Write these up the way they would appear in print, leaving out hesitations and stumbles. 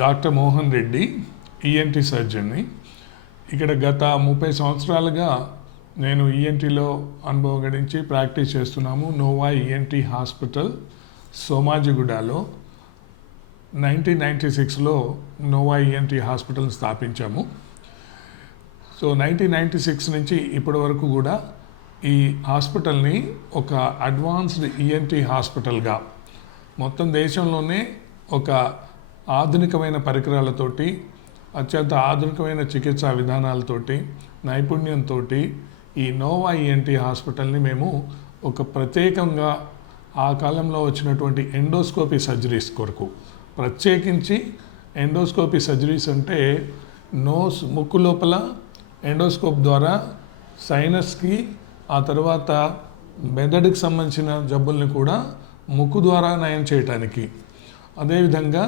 Doctor Mohan Reddy, ENT సర్జన్ని. ఇక్కడ గత 30 సంవత్సరాలుగా నేను ఈఎన్టీలో అనుభవం గడించి ప్రాక్టీస్ చేస్తున్నాము. నోవా ఈఎన్టీ హాస్పిటల్ సోమాజిగూడలో 1996లో నోవా ఈఎన్టీ హాస్పిటల్ స్థాపించాము. సో 1996 నుంచి ఇప్పటి వరకు కూడా ఈ హాస్పిటల్ని ఒక అడ్వాన్స్డ్ ఈఎన్టీ హాస్పిటల్గా మొత్తం దేశంలోనే ఒక ఆధునికమైన పరికరాలతోటి, అత్యంత ఆధునికమైన చికిత్సా విధానాలతోటి, నైపుణ్యంతో ఈ నోవా ఈఎన్టీ హాస్పిటల్ని మేము ఒక ప్రత్యేకంగా ఆ కాలంలో వచ్చినటువంటి ఎండోస్కోపీ సర్జరీస్ కొరకు, ప్రత్యేకించి ఎండోస్కోపీ సర్జరీస్ అంటే ముక్కు లోపల ఎండోస్కోప్ ద్వారా సైనస్కి, ఆ తర్వాత మెదడుకి సంబంధించిన జబ్బుల్ని కూడా ముక్కు ద్వారా నయం చేయటానికి, అదేవిధంగా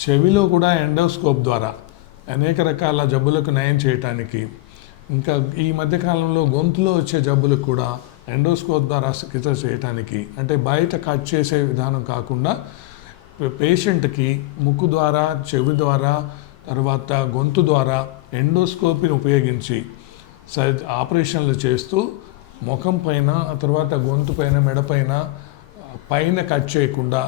చెవిలో కూడా ఎండోస్కోప్ ద్వారా అనేక రకాల జబ్బులకు నయం చేయటానికి, ఇంకా ఈ మధ్యకాలంలో గొంతులో వచ్చే జబ్బులకు కూడా ఎండోస్కోప్ ద్వారా చికిత్స చేయటానికి, అంటే బయట కట్ చేసే విధానం కాకుండా పేషెంట్కి ముక్కు ద్వారా, చెవి ద్వారా, తర్వాత గొంతు ద్వారా ఎండోస్కోపీని ఉపయోగించి ఆపరేషన్లు చేస్తూ ముఖం పైన, ఆ తర్వాత గొంతు పైన, మెడపైన, పైన కట్ చేయకుండా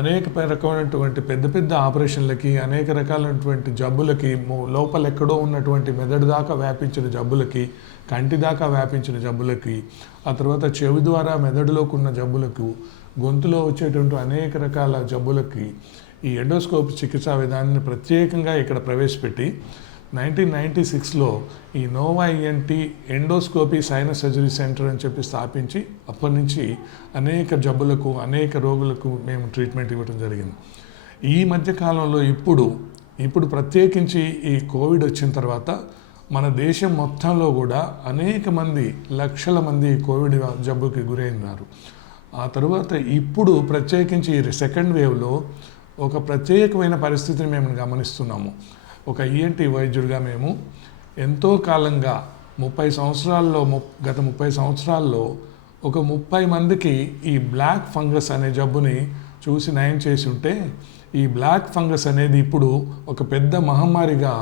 అనేక రకమైనటువంటి పెద్ద పెద్ద ఆపరేషన్లకి, అనేక రకాలైనటువంటి జబ్బులకి, లోపల ఎక్కడో ఉన్నటువంటి మెదడు దాకా వ్యాపించిన జబ్బులకి, కంటి దాకా వ్యాపించిన జబ్బులకి, ఆ తర్వాత చెవి ద్వారా మెదడులోకి ఉన్న జబ్బులకు, గొంతులో వచ్చేటువంటి అనేక రకాల జబ్బులకి ఈ ఎండోస్కోప్ చికిత్సా విధానాన్ని ప్రత్యేకంగా ఇక్కడ ప్రవేశపెట్టి 1996లో ఈ Nova ENT endoscopy sinus surgery centre అని చెప్పి స్థాపించి అప్పటి నుంచి అనేక జబ్బులకు, అనేక రోగులకు మేము ట్రీట్మెంట్ ఇవ్వడం జరిగింది. ఈ మధ్య కాలంలో ఇప్పుడు ప్రత్యేకించి ఈ కోవిడ్ వచ్చిన తర్వాత మన దేశం మొత్తంలో కూడా అనేక మంది, లక్షల మంది కోవిడ్ జబ్బుకి గురైనారు. ఆ తర్వాత ఇప్పుడు ప్రత్యేకించి సెకండ్ వేవ్లో ఒక ప్రత్యేకమైన పరిస్థితిని మేము గమనిస్తున్నాము. ఒక ఈఎన్టీ వైద్యుడిగా మేము ఎంతో కాలంగా గత 30 సంవత్సరాల్లో ఒక 30 మందికి ఈ బ్లాక్ ఫంగస్ అనే జబ్బుని చూసి నయం చేసి ఉంటే, ఈ బ్లాక్ ఫంగస్ అనేది ఇప్పుడు ఒక పెద్ద మహమ్మారిగా,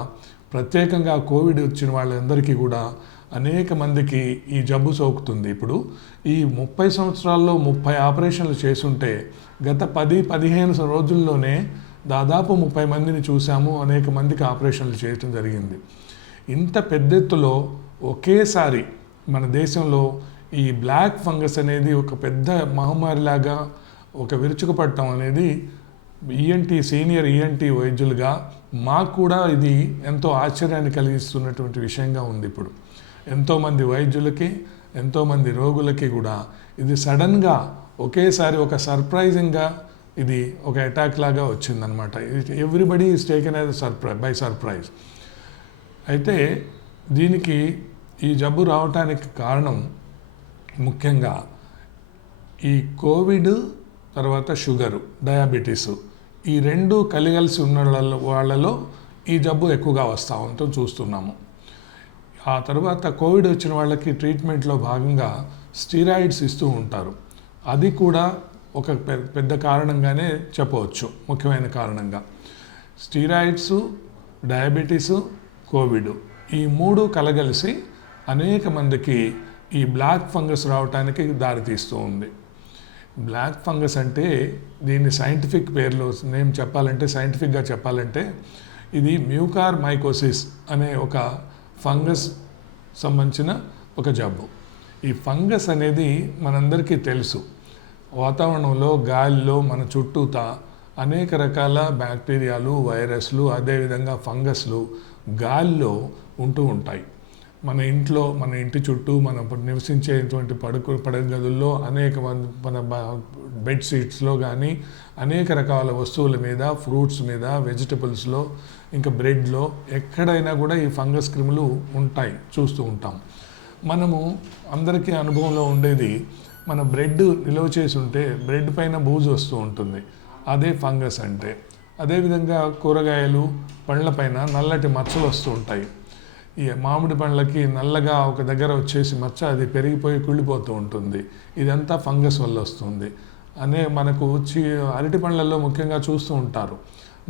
ప్రత్యేకంగా కోవిడ్ వచ్చిన వాళ్ళందరికీ కూడా అనేక మందికి ఈ జబ్బు సోకుతుంది. ఇప్పుడు ఈ 30 సంవత్సరాల్లో 30 ఆపరేషన్లు చేసుంటే గత 10-15 రోజుల్లోనే దాదాపు 30 మందిని చూసాము, అనేక మందికి ఆపరేషన్లు చేయటం జరిగింది. ఇంత పెద్ద ఎత్తులో ఒకేసారి మన దేశంలో ఈ బ్లాక్ ఫంగస్ అనేది ఒక పెద్ద మహమ్మారిలాగా ఒక విరుచుకుపడటం అనేది సీనియర్ ఈఎన్టీ వైద్యులుగా మాకు కూడా ఇది ఎంతో ఆశ్చర్యాన్ని కలిగిస్తున్నటువంటి విషయంగా ఉంది. ఇప్పుడు ఎంతోమంది వైద్యులకి, ఎంతోమంది రోగులకి కూడా ఇది సడన్గా ఒకేసారి ఒక సర్ప్రైజింగ్గా ఇది ఒక అటాక్ లాగా వచ్చిందనమాట. Everybody is taken as by surprise. అయితే దీనికి ఈ జబ్బు రావటానికి కారణం ముఖ్యంగా ఈ కోవిడ్, తర్వాత షుగరు, డయాబెటీసు, ఈ రెండు కలిసి ఉన్న వాళ్ళలో ఈ జబ్బు ఎక్కువగా వస్తూ ఉంటూ చూస్తున్నాము. ఆ తర్వాత కోవిడ్ వచ్చిన వాళ్ళకి ట్రీట్మెంట్లో భాగంగా స్టీరాయిడ్స్ ఇస్తూ ఉంటారు. అది కూడా ఒక పెద్ద కారణంగానే చెప్పవచ్చు, ముఖ్యమైన కారణంగా. స్టీరాయిడ్స్, డయాబెటీసు, కోవిడ్, ఈ మూడు కలగలిసి అనేక మందికి ఈ బ్లాక్ ఫంగస్ రావడానికి దారితీస్తూ ఉంది. బ్లాక్ ఫంగస్ అంటే దీన్ని సైంటిఫిక్ పేర్లో సైంటిఫిక్గా చెప్పాలంటే ఇది మ్యూకార్ మైకోసిస్ అనే ఒక ఫంగస్ సంబంధించిన ఒక జబ్బు. ఈ ఫంగస్ అనేది మనందరికీ తెలుసు. వాతావరణంలో, గాలిలో, మన చుట్టూతా అనేక రకాల బ్యాక్టీరియాలు, వైరస్లు, అదేవిధంగా ఫంగస్లు గాలిలో ఉంటూ ఉంటాయి. మన ఇంటి చుట్టూ, మన నివసించేటువంటి పడగదుల్లో, అనేక మన బెడ్షీట్స్లో కానీ, అనేక రకాల వస్తువుల మీద, ఫ్రూట్స్ మీద, వెజిటబుల్స్లో, ఇంకా బ్రెడ్లో, ఎక్కడైనా కూడా ఈ ఫంగస్ క్రిములు ఉంటాయి, చూస్తూ ఉంటాం. మనము అందరికీ అనుభవంలో ఉండేది, మన బ్రెడ్ నిల్వ చేసి ఉంటే బ్రెడ్ పైన బూజు వస్తూ ఉంటుంది, అదే ఫంగస్ అంటే. అదేవిధంగా కూరగాయలు, పండ్లపైన నల్లటి మచ్చలు వస్తూ ఉంటాయి. ఈ మామిడి పండ్లకి నల్లగా ఒక దగ్గర వచ్చేసి మచ్చ, అది పెరిగిపోయి కుళ్ళిపోతూ ఉంటుంది. ఇదంతా ఫంగస్ వల్ల వస్తుంది. మనకు అరటి పండ్లలో ముఖ్యంగా చూస్తూ ఉంటారు.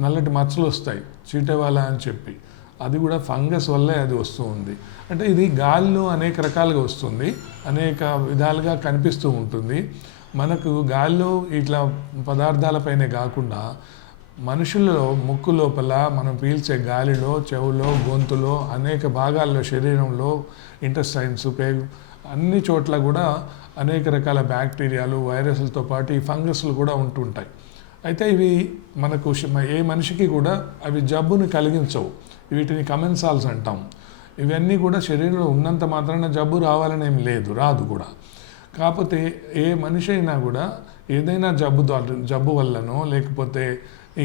నల్లటి మచ్చలు వస్తాయి, చీటవాలా అని చెప్పి. అది కూడా ఫంగస్ వల్లే అది వస్తూ ఉంది. అంటే ఇది గాలిలో అనేక రకాలుగా వస్తుంది, అనేక విధాలుగా కనిపిస్తూ ఉంటుంది. మనకు గాలిలో ఇట్లా పదార్థాలపైనే కాకుండా మనుషుల్లో ముక్కు లోపల మనం పీల్చే గాలిలో, చెవులో, గొంతులో, అనేక భాగాల్లో శరీరంలో, ఇంటెస్టైన్స్, పేగు, అన్ని చోట్ల కూడా అనేక రకాల బ్యాక్టీరియాలు, వైరస్లతో పాటు ఈ ఫంగస్లు కూడా ఉంటుంటాయి. అయితే ఇవి మనకు ఏ మనిషికి కూడా అవి జబ్బుని కలిగించవు. వీటిని కమెన్సాల్స్ అంటాం. ఇవన్నీ కూడా శరీరంలో ఉన్నంత మాత్రాన జబ్బు రావాలని ఏం లేదు, రాదు కూడా. కాకపోతే ఏ మనిషి అయినా కూడా ఏదైనా జబ్బు వల్లనో, లేకపోతే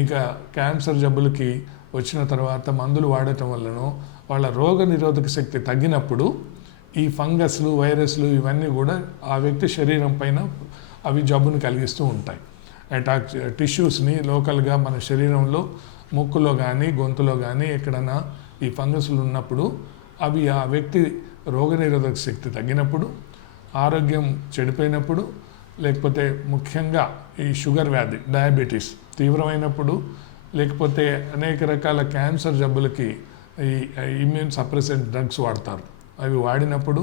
ఇంకా క్యాన్సర్ జబ్బులకి వచ్చిన తర్వాత మందులు వాడటం వల్లనో వాళ్ళ రోగ నిరోధక శక్తి తగ్గినప్పుడు ఈ ఫంగస్లు, వైరస్లు ఇవన్నీ కూడా ఆ వ్యక్తి శరీరం పైన అవి జబ్బును కలిగిస్తూ ఉంటాయి. అటాక్ టిష్యూస్ని లోకల్గా మన శరీరంలో ముక్కులో కానీ, గొంతులో కానీ ఎక్కడైనా ఈ ఫంగస్లు ఉన్నప్పుడు అవి ఆ వ్యక్తి రోగనిరోధక శక్తి తగ్గినప్పుడు, ఆరోగ్యం చెడిపోయినప్పుడు, లేకపోతే ముఖ్యంగా ఈ షుగర్ వ్యాధి, డయాబెటీస్ తీవ్రమైనప్పుడు, లేకపోతే అనేక రకాల క్యాన్సర్ జబ్బులకి ఈ ఇమ్యూన్ సప్రెసెంట్ డ్రగ్స్ వాడతారు. అవి వాడినప్పుడు,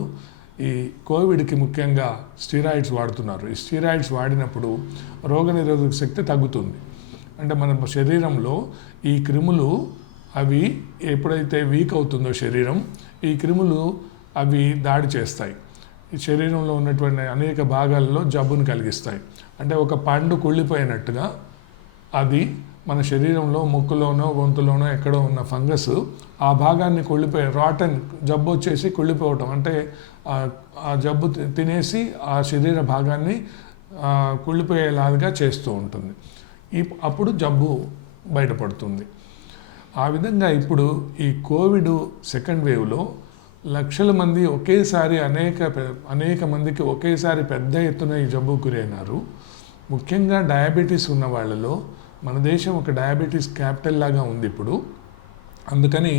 ఈ కోవిడ్కి ముఖ్యంగా స్టీరాయిడ్స్ వాడుతున్నారు. ఈ స్టీరాయిడ్స్ వాడినప్పుడు రోగనిరోధక శక్తి తగ్గుతుంది. అంటే మన శరీరంలో ఈ క్రిములు అవి ఎప్పుడైతే వీక్ అవుతుందో శరీరం, ఈ క్రిములు అవి దాడి చేస్తాయి. ఈ శరీరంలో ఉన్నటువంటి అనేక భాగాల్లో జబ్బును కలిగిస్తాయి. అంటే ఒక పండు కుళ్ళిపోయినట్టుగా అది మన శరీరంలో ముక్కులోనో, గొంతులోనో ఎక్కడో ఉన్న ఫంగస్ ఆ భాగాన్ని రాటన్ జబ్బు వచ్చేసి కుళ్ళిపోవటం, అంటే ఆ జబ్బు తినేసి ఆ శరీర భాగాన్ని కుళ్ళిపోయేలాగా చేస్తూ ఉంటుంది. అప్పుడు జబ్బు బయటపడుతుంది. ఆ విధంగా ఇప్పుడు ఈ కోవిడ్ సెకండ్ వేవ్లో లక్షల మంది ఒకేసారి అనేక మందికి ఒకేసారి పెద్ద ఎత్తున ఈ జబ్బుకు గురైనారు. ముఖ్యంగా డయాబెటీస్ ఉన్న వాళ్ళలో మన దేశం ఒక డయాబెటీస్ క్యాపిటల్ లాగా ఉంది ఇప్పుడు. అందుకని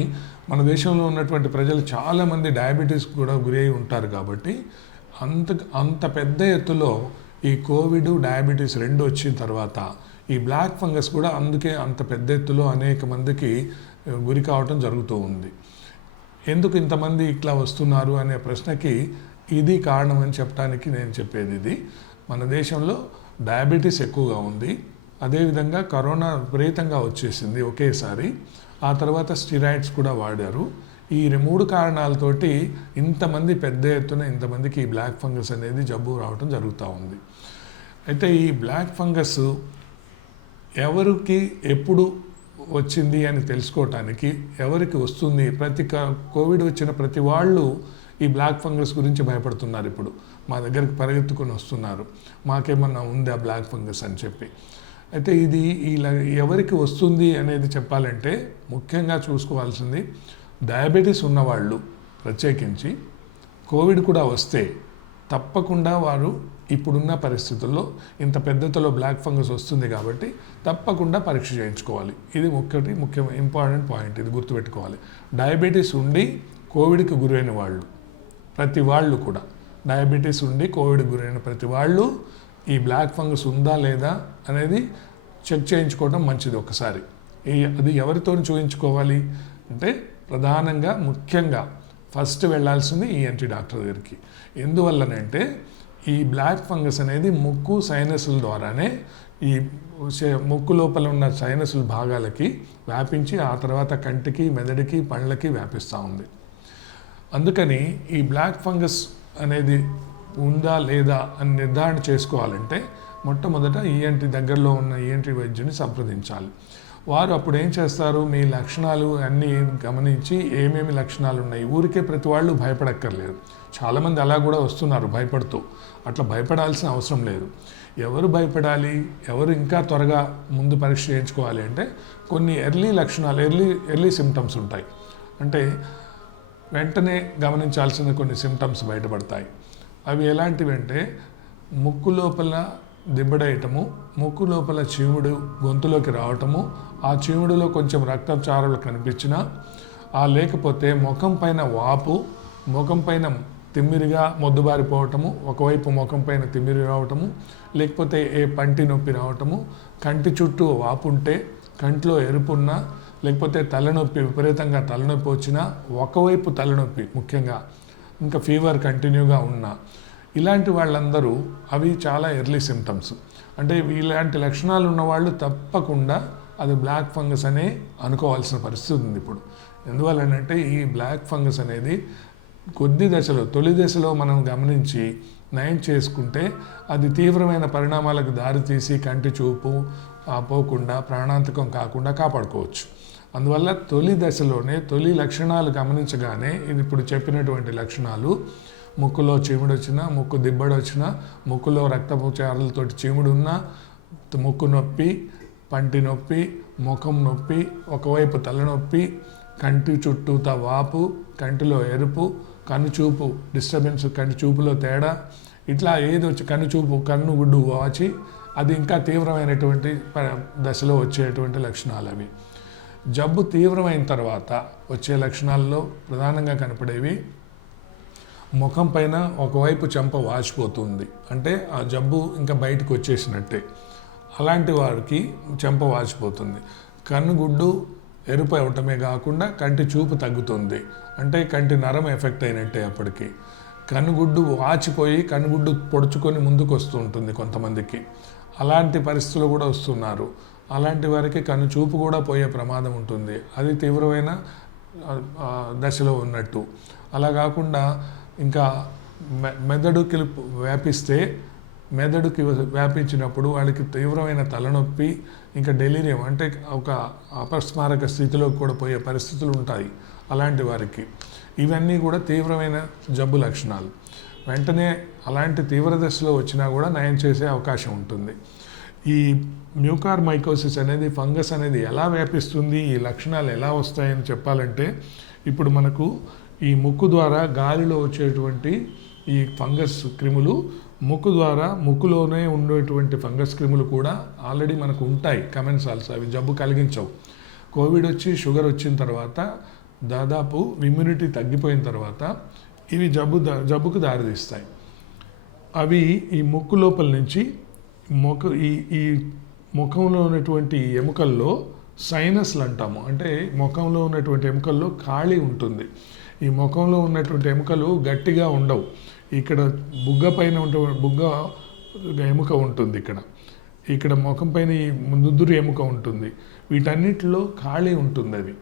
మన దేశంలో ఉన్నటువంటి ప్రజలు చాలామంది డయాబెటీస్ కూడా గురై ఉంటారు. కాబట్టి అంత పెద్ద ఎత్తులో ఈ కోవిడ్, డయాబెటీస్ రెండు వచ్చిన తర్వాత ఈ బ్లాక్ ఫంగస్ కూడా అందుకే అంత పెద్ద ఎత్తులో అనేక మందికి గురి కావటం జరుగుతూ ఉంది. ఎందుకు ఇంతమంది ఇట్లా వస్తున్నారు అనే ప్రశ్నకి ఇది కారణం అని చెప్పడానికి నేను చెప్పేది ఇది. మన దేశంలో డయాబెటీస్ ఎక్కువగా ఉంది, అదేవిధంగా కరోనా విపరీతంగా వచ్చేసింది ఒకేసారి. ఆ తర్వాత స్టిరాయిడ్స్ కూడా వాడారు. ఈ 3 కారణాలతోటి ఇంతమంది పెద్ద ఎత్తున ఇంతమందికి ఈ బ్లాక్ ఫంగస్ అనేది జబ్బు రావటం జరుగుతూ ఉంది. అయితే ఈ బ్లాక్ ఫంగస్ ఎవరికి ఎప్పుడు వచ్చింది అని తెలుసుకోవటానికి, ఎవరికి వస్తుంది, కోవిడ్ వచ్చిన ప్రతి వాళ్ళు ఈ బ్లాక్ ఫంగస్ గురించి భయపడుతున్నారు. ఇప్పుడు మా దగ్గరికి పరిగెత్తుకొని వస్తున్నారు, మాకేమన్నా ఉందా బ్లాక్ ఫంగస్ అని చెప్పి. అయితే ఇది ఎవరికి వస్తుంది అనేది చెప్పాలంటే ముఖ్యంగా చూసుకోవాల్సింది డయాబెటీస్ ఉన్నవాళ్ళు ప్రత్యేకించి కోవిడ్ కూడా వస్తే తప్పకుండా వారు ఇప్పుడున్న పరిస్థితుల్లో ఇంత పెద్దతలో బ్లాక్ ఫంగస్ వస్తుంది కాబట్టి తప్పకుండా పరీక్ష చేయించుకోవాలి. ఇది ఇంపార్టెంట్ పాయింట్, ఇది గుర్తుపెట్టుకోవాలి. డయాబెటీస్ ఉండి కోవిడ్కి గురైన వాళ్ళు ప్రతి వాళ్ళు కూడా, డయాబెటీస్ ఉండి కోవిడ్కి గురైన ప్రతి వాళ్ళు ఈ బ్లాక్ ఫంగస్ ఉందా లేదా అనేది చెక్ చేయించుకోవడం మంచిది ఒకసారి. అది ఎవరితో చూయించుకోవాలి అంటే ప్రధానంగా ముఖ్యంగా ఫస్ట్ వెళ్ళాల్సింది ఈఎన్టీ డాక్టర్ దగ్గరికి. ఎందువల్లనంటే ఈ బ్లాక్ ఫంగస్ అనేది ముక్కు సైనస్ల ద్వారానే ఈ ముక్కు లోపల ఉన్న సైనస్ల భాగాలకి వ్యాపించి ఆ తర్వాత కంటికి, మెదడుకి, పళ్ళకి వ్యాపిస్తూ ఉంది. అందుకని ఈ బ్లాక్ ఫంగస్ అనేది ఉందా లేదా అని నిర్ధారణ చేసుకోవాలంటే మొట్టమొదట దగ్గరలో ఉన్న ఈఎన్టీ వైద్యుని సంప్రదించాలి. వారు అప్పుడు ఏం చేస్తారు, మీ లక్షణాలు అన్నీ గమనించి ఏమేమి లక్షణాలు ఉన్నాయి, ఊరికే ప్రతి వాళ్ళు భయపడక్కర్లేదు. చాలామంది అలా కూడా వస్తున్నారు భయపడుతూ. అట్లా భయపడాల్సిన అవసరం లేదు. ఎవరు భయపడాలి, ఎవరు ఇంకా త్వరగా ముందు పరీక్ష చేయించుకోవాలి అంటే కొన్ని ఎర్లీ లక్షణాలు, ఎర్లీ సిమ్టమ్స్ ఉంటాయి. అంటే వెంటనే గమనించాల్సిన కొన్ని సిమ్టమ్స్ బయటపడతాయి. అవి ఎలాంటివి అంటే ముక్కు లోపల దిబ్బడేయటము, ముక్కు లోపల చీముడు గొంతులోకి రావటము, ఆ చీముడులో కొంచెం రక్తచారలు కనిపించినా, లేకపోతే ముఖం పైన వాపు, ముఖం పైన తిమ్మిరిగా మొద్దుబారిపోవటము, ఒకవైపు ముఖం పైన తిమ్మిరి రావటము, లేకపోతే పంటి నొప్పి రావటము, కంటి చుట్టూ వాపు ఉంటే, కంట్లో ఎరుపున్నా, లేకపోతే తలనొప్పి, విపరీతంగా తలనొప్పి వచ్చినా, ఒకవైపు తలనొప్పి ముఖ్యంగా, ఇంకా ఫీవర్ కంటిన్యూగా ఉన్నా, ఇలాంటి వాళ్ళందరూ అవి చాలా ఎర్లీ సిమ్టమ్స్. అంటే ఇలాంటి లక్షణాలు ఉన్నవాళ్ళు తప్పకుండా అది బ్లాక్ ఫంగస్ అనే అనుకోవాల్సిన పరిస్థితి ఉంది ఇప్పుడు. ఎందువల్లనంటే ఈ బ్లాక్ ఫంగస్ అనేది కొద్ది దశలో, తొలి దశలో మనం గమనించి నయం చేసుకుంటే అది తీవ్రమైన పరిణామాలకు దారితీసి కంటి చూపు పోకుండా, ప్రాణాంతకం కాకుండా కాపాడుకోవచ్చు. అందువల్ల తొలి దశలోనే, తొలి లక్షణాలు గమనించగానే, ఇది ఇప్పుడు చెప్పినటువంటి లక్షణాలు, ముక్కులో చీముడు వచ్చినా, ముక్కు దిబ్బడు వచ్చినా, ముక్కులో రక్తపు చారలతో చీముడు ఉన్నా, ముక్కు నొప్పి, పంటి నొప్పి, ముఖం నొప్పి, ఒకవైపు తలనొప్పి, కంటి చుట్టూతా వాపు, కంటిలో ఎరుపు, కనుచూపు డిస్టర్బెన్స్, కంటి చూపులో తేడా, ఇట్లా ఏది వచ్చి కనుచూపు, కన్ను గుడ్డు వాచి, అది ఇంకా తీవ్రమైనటువంటి దశలో వచ్చేటువంటి లక్షణాలు అవి. జబ్బు తీవ్రమైన తర్వాత వచ్చే లక్షణాల్లో ప్రధానంగా కనపడేవి, ముఖం పైన ఒకవైపు చెంప వాచిపోతుంది, అంటే ఆ జబ్బు ఇంకా బయటకు వచ్చేసినట్టే. అలాంటి వారికి చెంప వాచిపోతుంది. కన్నుగుడ్డు ఎరుపు అవటమే కాకుండా కంటి చూపు తగ్గుతుంది, అంటే కంటి నరం ఎఫెక్ట్ అయినట్టే అప్పటికి. కన్నుగుడ్డు వాచిపోయి కన్నుగుడ్డు పొడుచుకొని ముందుకు వస్తూ ఉంటుంది కొంతమందికి. అలాంటి పరిస్థితులు కూడా వస్తున్నారు. అలాంటి వారికి కన్ను చూపు కూడా పోయే ప్రమాదం ఉంటుంది, అది తీవ్రమైన దశలో ఉన్నట్టు. అలా కాకుండా ఇంకా మెదడుకి వ్యాపిస్తే, మెదడుకి వ్యాపించినప్పుడు వాళ్ళకి తీవ్రమైన తలనొప్పి, ఇంకా డెలీరియం, అంటే ఒక అపస్మారక స్థితిలో కూడా పోయే పరిస్థితులు ఉంటాయి అలాంటి వారికి. ఇవన్నీ కూడా తీవ్రమైన జబ్బు లక్షణాలు. వెంటనే అలాంటి తీవ్ర దశలో వచ్చినా కూడా నయం చేసే అవకాశం ఉంటుంది. ఈ మ్యూకార్మైకోసిస్ అనేది, ఫంగస్ అనేది ఎలా వ్యాపిస్తుంది, ఈ లక్షణాలు ఎలా వస్తాయని చెప్పాలంటే, ఇప్పుడు మనకు ఈ ముక్కు ద్వారా గాలిలో వచ్చేటువంటి ఈ ఫంగస్ క్రిములు, ముక్కు ద్వారా, ముక్కులోనే ఉండేటువంటి ఫంగస్ క్రిములు కూడా ఆల్రెడీ మనకు ఉంటాయి, కమెన్సాల్స్, అవి జబ్బు కలిగించవు. కోవిడ్ వచ్చి, షుగర్ వచ్చిన తర్వాత, దాదాపు ఇమ్యూనిటీ తగ్గిపోయిన తర్వాత ఇవి జబ్బుకు దారితీస్తాయి. అవి ఈ ముక్కు లోపల నుంచి ఈ ముఖంలో ఉన్నటువంటి ఎముకల్లో సైనస్లు అంటాము, అంటే ముఖంలో ఉన్నటువంటి ఎముకల్లో ఖాళీ ఉంటుంది. ఈ ముఖంలో ఉన్నటువంటి ఎముకలు గట్టిగా ఉండవు. ఇక్కడ బుగ్గ పైన బుగ్గ ఎముక ఉంటుంది, ఇక్కడ ముఖం పైన ఈ నుదురు ఎముక ఉంటుంది. వీటన్నిటిలో ఖాళీ ఉంటుంది. అవి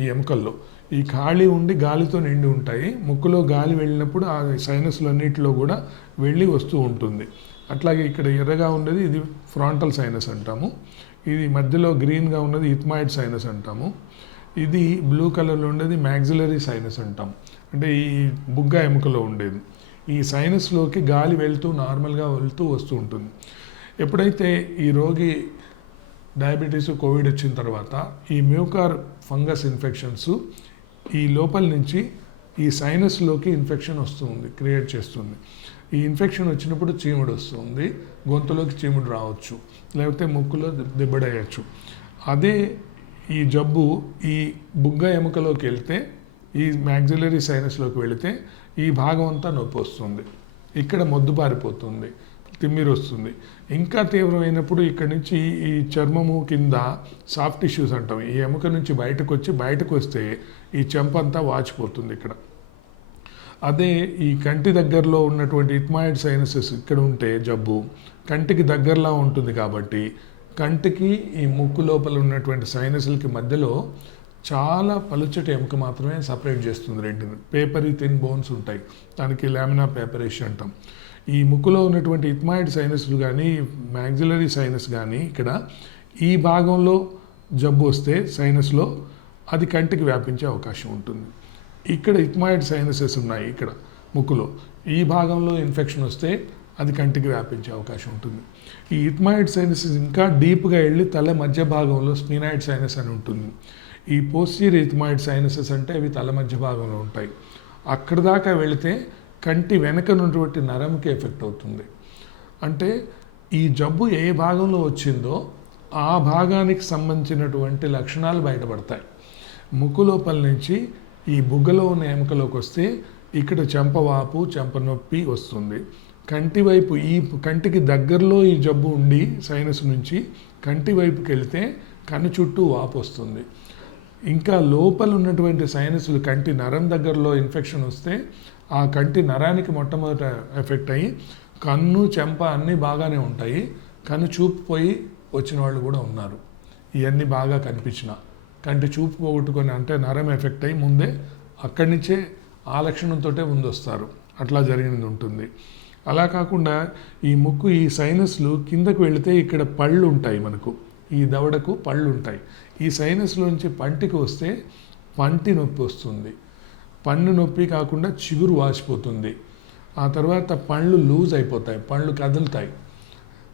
ఈ ఎముకల్లో ఈ ఖాళీ ఉండి గాలితో నిండి ఉంటాయి. ముక్కులో గాలి వెళ్ళినప్పుడు ఆ సైనస్లు అన్నిటిలో కూడా వెళ్ళి వస్తూ ఉంటుంది. అట్లాగే ఇక్కడ ఎర్రగా ఉన్నది ఇది ఫ్రాంటల్ సైనస్ అంటాము. ఇది మధ్యలో గ్రీన్గా ఉన్నది ఇథ్మాయిడ్ సైనస్ అంటాము. ఇది బ్లూ కలర్లో ఉండేది మ్యాక్సిలరీ సైనస్ అంటాం, అంటే ఈ బుగ్గ ఎముకలో ఉండేది. ఈ సైనస్లోకి గాలి వెళ్తూ నార్మల్గా వెళ్తూ వస్తూ ఉంటుంది. ఎప్పుడైతే ఈ రోగి డయాబెటీస్, కోవిడ్ వచ్చిన తర్వాత ఈ మ్యూకార్ ఫంగస్ ఇన్ఫెక్షన్స్ ఈ లోపల నుంచి ఈ సైనస్లోకి ఇన్ఫెక్షన్ వస్తుంది, క్రియేట్ చేస్తుంది. ఈ ఇన్ఫెక్షన్ వచ్చినప్పుడు చీముడు వస్తుంది, గొంతులోకి చీముడు రావచ్చు, లేకపోతే ముక్కులో దిబ్బడేయచ్చు. అదే ఈ జబ్బు ఈ బుగ్గ ఎముకలోకి వెళ్తే, ఈ మ్యాక్సిలరీ సైనస్లోకి వెళితే ఈ భాగం అంతా నొప్పి వస్తుంది, ఇక్కడ మొద్దు పారిపోతుంది, తిమ్మిరి వస్తుంది. ఇంకా తీవ్రమైనప్పుడు ఇక్కడ నుంచి ఈ చర్మము కింద సాఫ్ట్ టిష్యూస్ అంటాం, ఈ ఎముక నుంచి బయటకు వస్తే ఈ చెంప అంతా వాచిపోతుంది ఇక్కడ. అదే ఈ కంటి దగ్గరలో ఉన్నటువంటి ఇథ్మాయిడ్ సైనసెస్ ఇక్కడ ఉంటే జబ్బు కంటికి దగ్గరలో ఉంటుంది కాబట్టి, కంటికి ఈ ముక్కు లోపల ఉన్నటువంటి సైనస్లకి మధ్యలో చాలా పలుచటి ఎముక మాత్రమే సపరేట్ చేస్తుంది రెండుని. పేపరీ థిన్ బోన్స్ ఉంటాయి, దానికి లామినా పేపరేషి అంటాం. ఈ ముక్కులో ఉన్నటువంటి ఇథ్మాయిడ్ సైనస్లు కానీ, మ్యాక్సిలరీ సైనస్ కానీ, ఇక్కడ ఈ భాగంలో జబ్బు వస్తే సైనస్లో అది కంటికి వ్యాపించే అవకాశం ఉంటుంది. ఇక్కడ ఇథ్మాయిడ్ సైనసెస్ ఉన్నాయి, ఇక్కడ ముక్కులో ఈ భాగంలో ఇన్ఫెక్షన్ వస్తే అది కంటికి వ్యాపించే అవకాశం ఉంటుంది. ఈ ఇథ్మాయిడ్ సైనసెస్ ఇంకా డీప్గా వెళ్ళి తల మధ్య భాగంలో స్ఫీనాయిడ్ సైనస్ అని ఉంటుంది. ఈ పోస్టీరియర్ ఇథ్మాయిడ్ సైనసెస్ అంటే అవి తల మధ్య భాగంలో ఉంటాయి. అక్కడ దాకా వెళితే కంటి వెనక ఉన్నటువంటి నరంకి ఎఫెక్ట్ అవుతుంది. అంటే ఈ జబ్బు ఏ భాగంలో వచ్చిందో ఆ భాగానికి సంబంధించినటువంటి లక్షణాలు బయటపడతాయి. ముక్కు లోపల నుంచి ఈ బుగ్గలో ఉన్న ఎముకలోకి వస్తే ఇక్కడ చెంపవాపు, చెంప నొప్పి వస్తుంది. కంటి వైపు, ఈ కంటికి దగ్గరలో ఈ జబ్బు ఉండి సైనస్ నుంచి కంటి వైపుకి వెళితే కన్ను చుట్టూ వాపు వస్తుంది. ఇంకా లోపల ఉన్నటువంటి సైనస్లు కంటి నరం దగ్గరలో ఇన్ఫెక్షన్ వస్తే ఆ కంటి నరానికి మొట్టమొదట ఎఫెక్ట్ అయ్యి కన్ను చెంప అన్నీ బాగానే ఉంటాయి, కన్ను చూపు పోయి వచ్చిన వాళ్ళు కూడా ఉన్నారు. ఇవన్నీ బాగా కనిపించిన కంటి చూపు పోగొట్టుకొని అంటే నరం ఎఫెక్ట్ అయ్యి ముందే అక్కడి నుంచే ఆ లక్షణంతో ముందు వస్తారు. అట్లా జరిగినది ఉంటుంది. అలా కాకుండా ఈ ముక్కు ఈ సైనస్లు కిందకు వెళితే ఇక్కడ పళ్ళు ఉంటాయి, మనకు ఈ దవడకు పళ్ళు ఉంటాయి. ఈ సైనస్లోంచి పంటికి వస్తే పంటి నొప్పి వస్తుంది. పన్ను నొప్పి కాకుండా చిగురు వాసిపోతుంది. ఆ తర్వాత పళ్ళు లూజ్ అయిపోతాయి, పళ్ళు కదులుతాయి,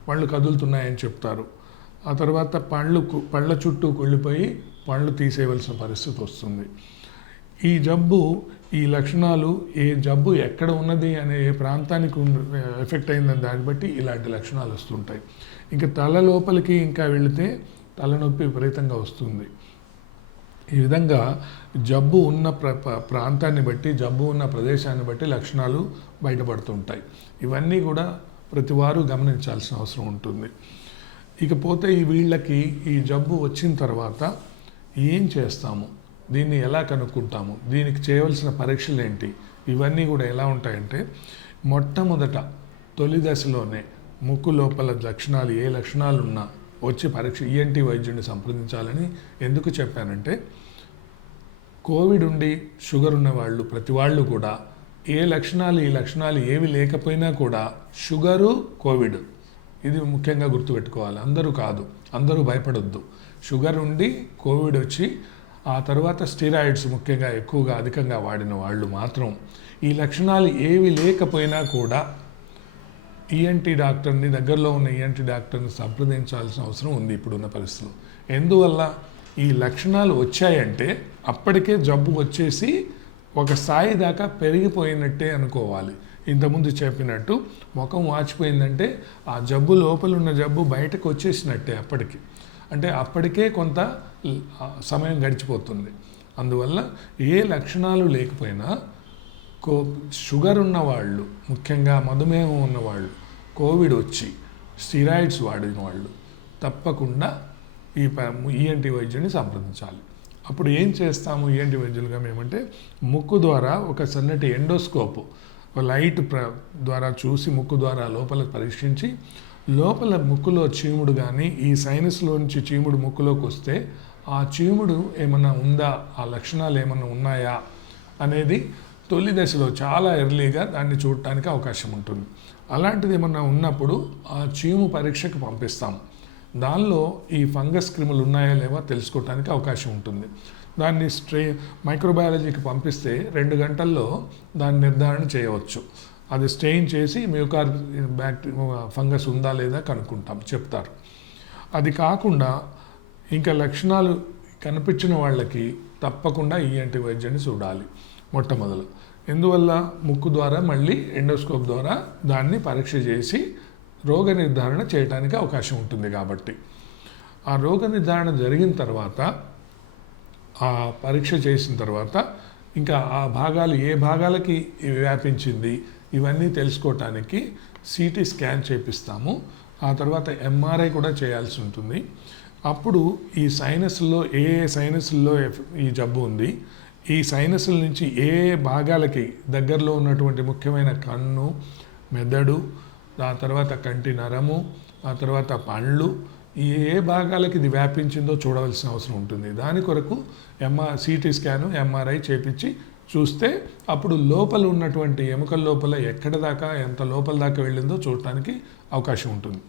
పళ్ళు కదులుతున్నాయని చెప్తారు. ఆ తర్వాత పళ్ళ చుట్టూ కుళ్ళిపోయి పళ్ళు తీసేయవలసిన పరిస్థితి వస్తుంది. ఈ జబ్బు ఈ లక్షణాలు ఏ జబ్బు ఎక్కడ ఉన్నది అనే ఏ ప్రాంతానికి ఎఫెక్ట్ అయిందని దాన్ని బట్టి ఇలాంటి లక్షణాలు వస్తుంటాయి. ఇంకా తల లోపలికి ఇంకా వెళితే తలనొప్పి విపరీతంగా వస్తుంది. ఈ విధంగా జబ్బు ఉన్న ప్రాంతాన్ని బట్టి, జబ్బు ఉన్న ప్రదేశాన్ని బట్టి లక్షణాలు బయటపడుతుంటాయి. ఇవన్నీ కూడా ప్రతివారు గమనించాల్సిన అవసరం ఉంటుంది. ఇకపోతే వీళ్ళకి ఈ జబ్బు వచ్చిన తర్వాత ఏం చేస్తాము, దీన్ని ఎలా కనుక్కుంటాము, దీనికి చేయవలసిన పరీక్షలు ఏంటి, ఇవన్నీ కూడా ఎలా ఉంటాయంటే, మొట్టమొదట తొలి దశలోనే ముక్కు లోపల లక్షణాలు ఏ లక్షణాలు ఉన్నా వచ్చి పరీక్ష ఈఎన్టీ వైద్యుడిని సంప్రదించాలని ఎందుకు చెప్పానంటే, కోవిడ్ ఉండి షుగర్ ఉన్న వాళ్ళు ప్రతి వాళ్ళు కూడా ఈ లక్షణాలు ఏవి లేకపోయినా కూడా షుగరు కోవిడ్ ఇది ముఖ్యంగా గుర్తుపెట్టుకోవాలి. అందరూ కాదు, అందరూ భయపడొద్దు. షుగర్ ఉండి కోవిడ్ వచ్చి ఆ తర్వాత స్టెరాయిడ్స్ ముఖ్యంగా ఎక్కువగా అధికంగా వాడిన వాళ్ళు మాత్రం ఈ లక్షణాలు ఏవి లేకపోయినా కూడా ఈఎన్టీ డాక్టర్ని, దగ్గరలో ఉన్న ఈఎన్టీ డాక్టర్ని సంప్రదించాల్సిన అవసరం ఉంది ఇప్పుడున్న పరిస్థితులు. ఎందువల్ల ఈ లక్షణాలు వచ్చాయంటే అప్పటికే జబ్బు వచ్చేసి ఒక స్థాయి దాకా పెరిగిపోయినట్టే అనుకోవాలి. ఇంతకుముందు చెప్పినట్టు ముఖం వాచిపోయిందంటే ఆ జబ్బు లోపల ఉన్న జబ్బు బయటకు వచ్చేసినట్టే అప్పటికి. అంటే అప్పటికే కొంత సమయం గడిచిపోతుంది. అందువల్ల ఏ లక్షణాలు లేకపోయినా షుగర్ ఉన్నవాళ్ళు, ముఖ్యంగా మధుమేహం ఉన్నవాళ్ళు, కోవిడ్ వచ్చి స్టెరాయిడ్స్ వాడిన వాళ్ళు తప్పకుండా ఈ ఈఎన్టీ వైద్యుని సంప్రదించాలి. అప్పుడు ఏం చేస్తాము ఈఎన్టీ వైద్యులుగా మేమంటే, ముక్కు ద్వారా ఒక సన్నటి ఎండోస్కోప్ లైట్ ద్వారా చూసి ముక్కు ద్వారా లోపల పరీక్షించి, లోపల ముక్కులో చీముడు కానీ ఈ సైనస్లోంచి చీముడు ముక్కులోకి వస్తే ఆ చీముడు ఏమన్నా ఉందా, ఆ లక్షణాలు ఏమన్నా ఉన్నాయా అనేది తొలి దశలో చాలా ఎర్లీగా దాన్ని చూడటానికి అవకాశం ఉంటుంది. అలాంటిది ఏమన్నా ఉన్నప్పుడు ఆ చీము పరీక్షకు పంపిస్తాం. దానిలో ఈ ఫంగస్ క్రిములు ఉన్నాయా లేవా తెలుసుకోవటానికి అవకాశం ఉంటుంది. దాన్ని మైక్రోబయాలజీకి పంపిస్తే 2 గంటల్లో దాన్ని నిర్ధారణ చేయవచ్చు. అది స్టెయిన్ చేసి మ్యూకార్ ఫంగస్ ఉందా లేదా కనుక్కుంటాం, చెప్తారు. అది కాకుండా ఇంకా లక్షణాలు కనిపించిన వాళ్ళకి తప్పకుండా ఈఎన్టీ వైద్యుని చూడాలి మొట్టమొదలు. ఎందువల్ల ముక్కు ద్వారా మళ్ళీ ఎండోస్కోప్ ద్వారా దాన్ని పరీక్ష చేసి రోగ నిర్ధారణ చేయడానికి అవకాశం ఉంటుంది. కాబట్టి ఆ రోగ నిర్ధారణ జరిగిన తర్వాత, ఆ పరీక్ష చేసిన తర్వాత ఇంకా ఆ భాగాలు ఏ భాగాలకి వ్యాపించింది ఇవన్నీ తెలుసుకోవటానికి సిటీ స్కాన్ చేపిస్తాము. ఆ తర్వాత ఎంఆర్ఐ కూడా చేయాల్సి ఉంటుంది. అప్పుడు ఈ సైనస్లో ఏ సైనస్లో ఈ జబ్బు ఉంది, ఈ సైనస్ల నుంచి ఏ భాగాలకి దగ్గరలో ఉన్నటువంటి ముఖ్యమైన కన్ను, మెదడు, ఆ తర్వాత కంటి నరము, ఆ తర్వాత పండ్లు, ఏ భాగాలకి ఇది వ్యాపించిందో చూడవలసిన అవసరం ఉంటుంది. దాని కొరకు సిటీ స్కాను, ఎంఆర్ఐ చేపించి చూస్తే అప్పుడు లోపల ఉన్నటువంటి ఎముకల లోపల ఎక్కడ దాకా ఎంత లోపల దాకా వెళ్ళిందో చూడటానికి అవకాశం ఉంటుంది.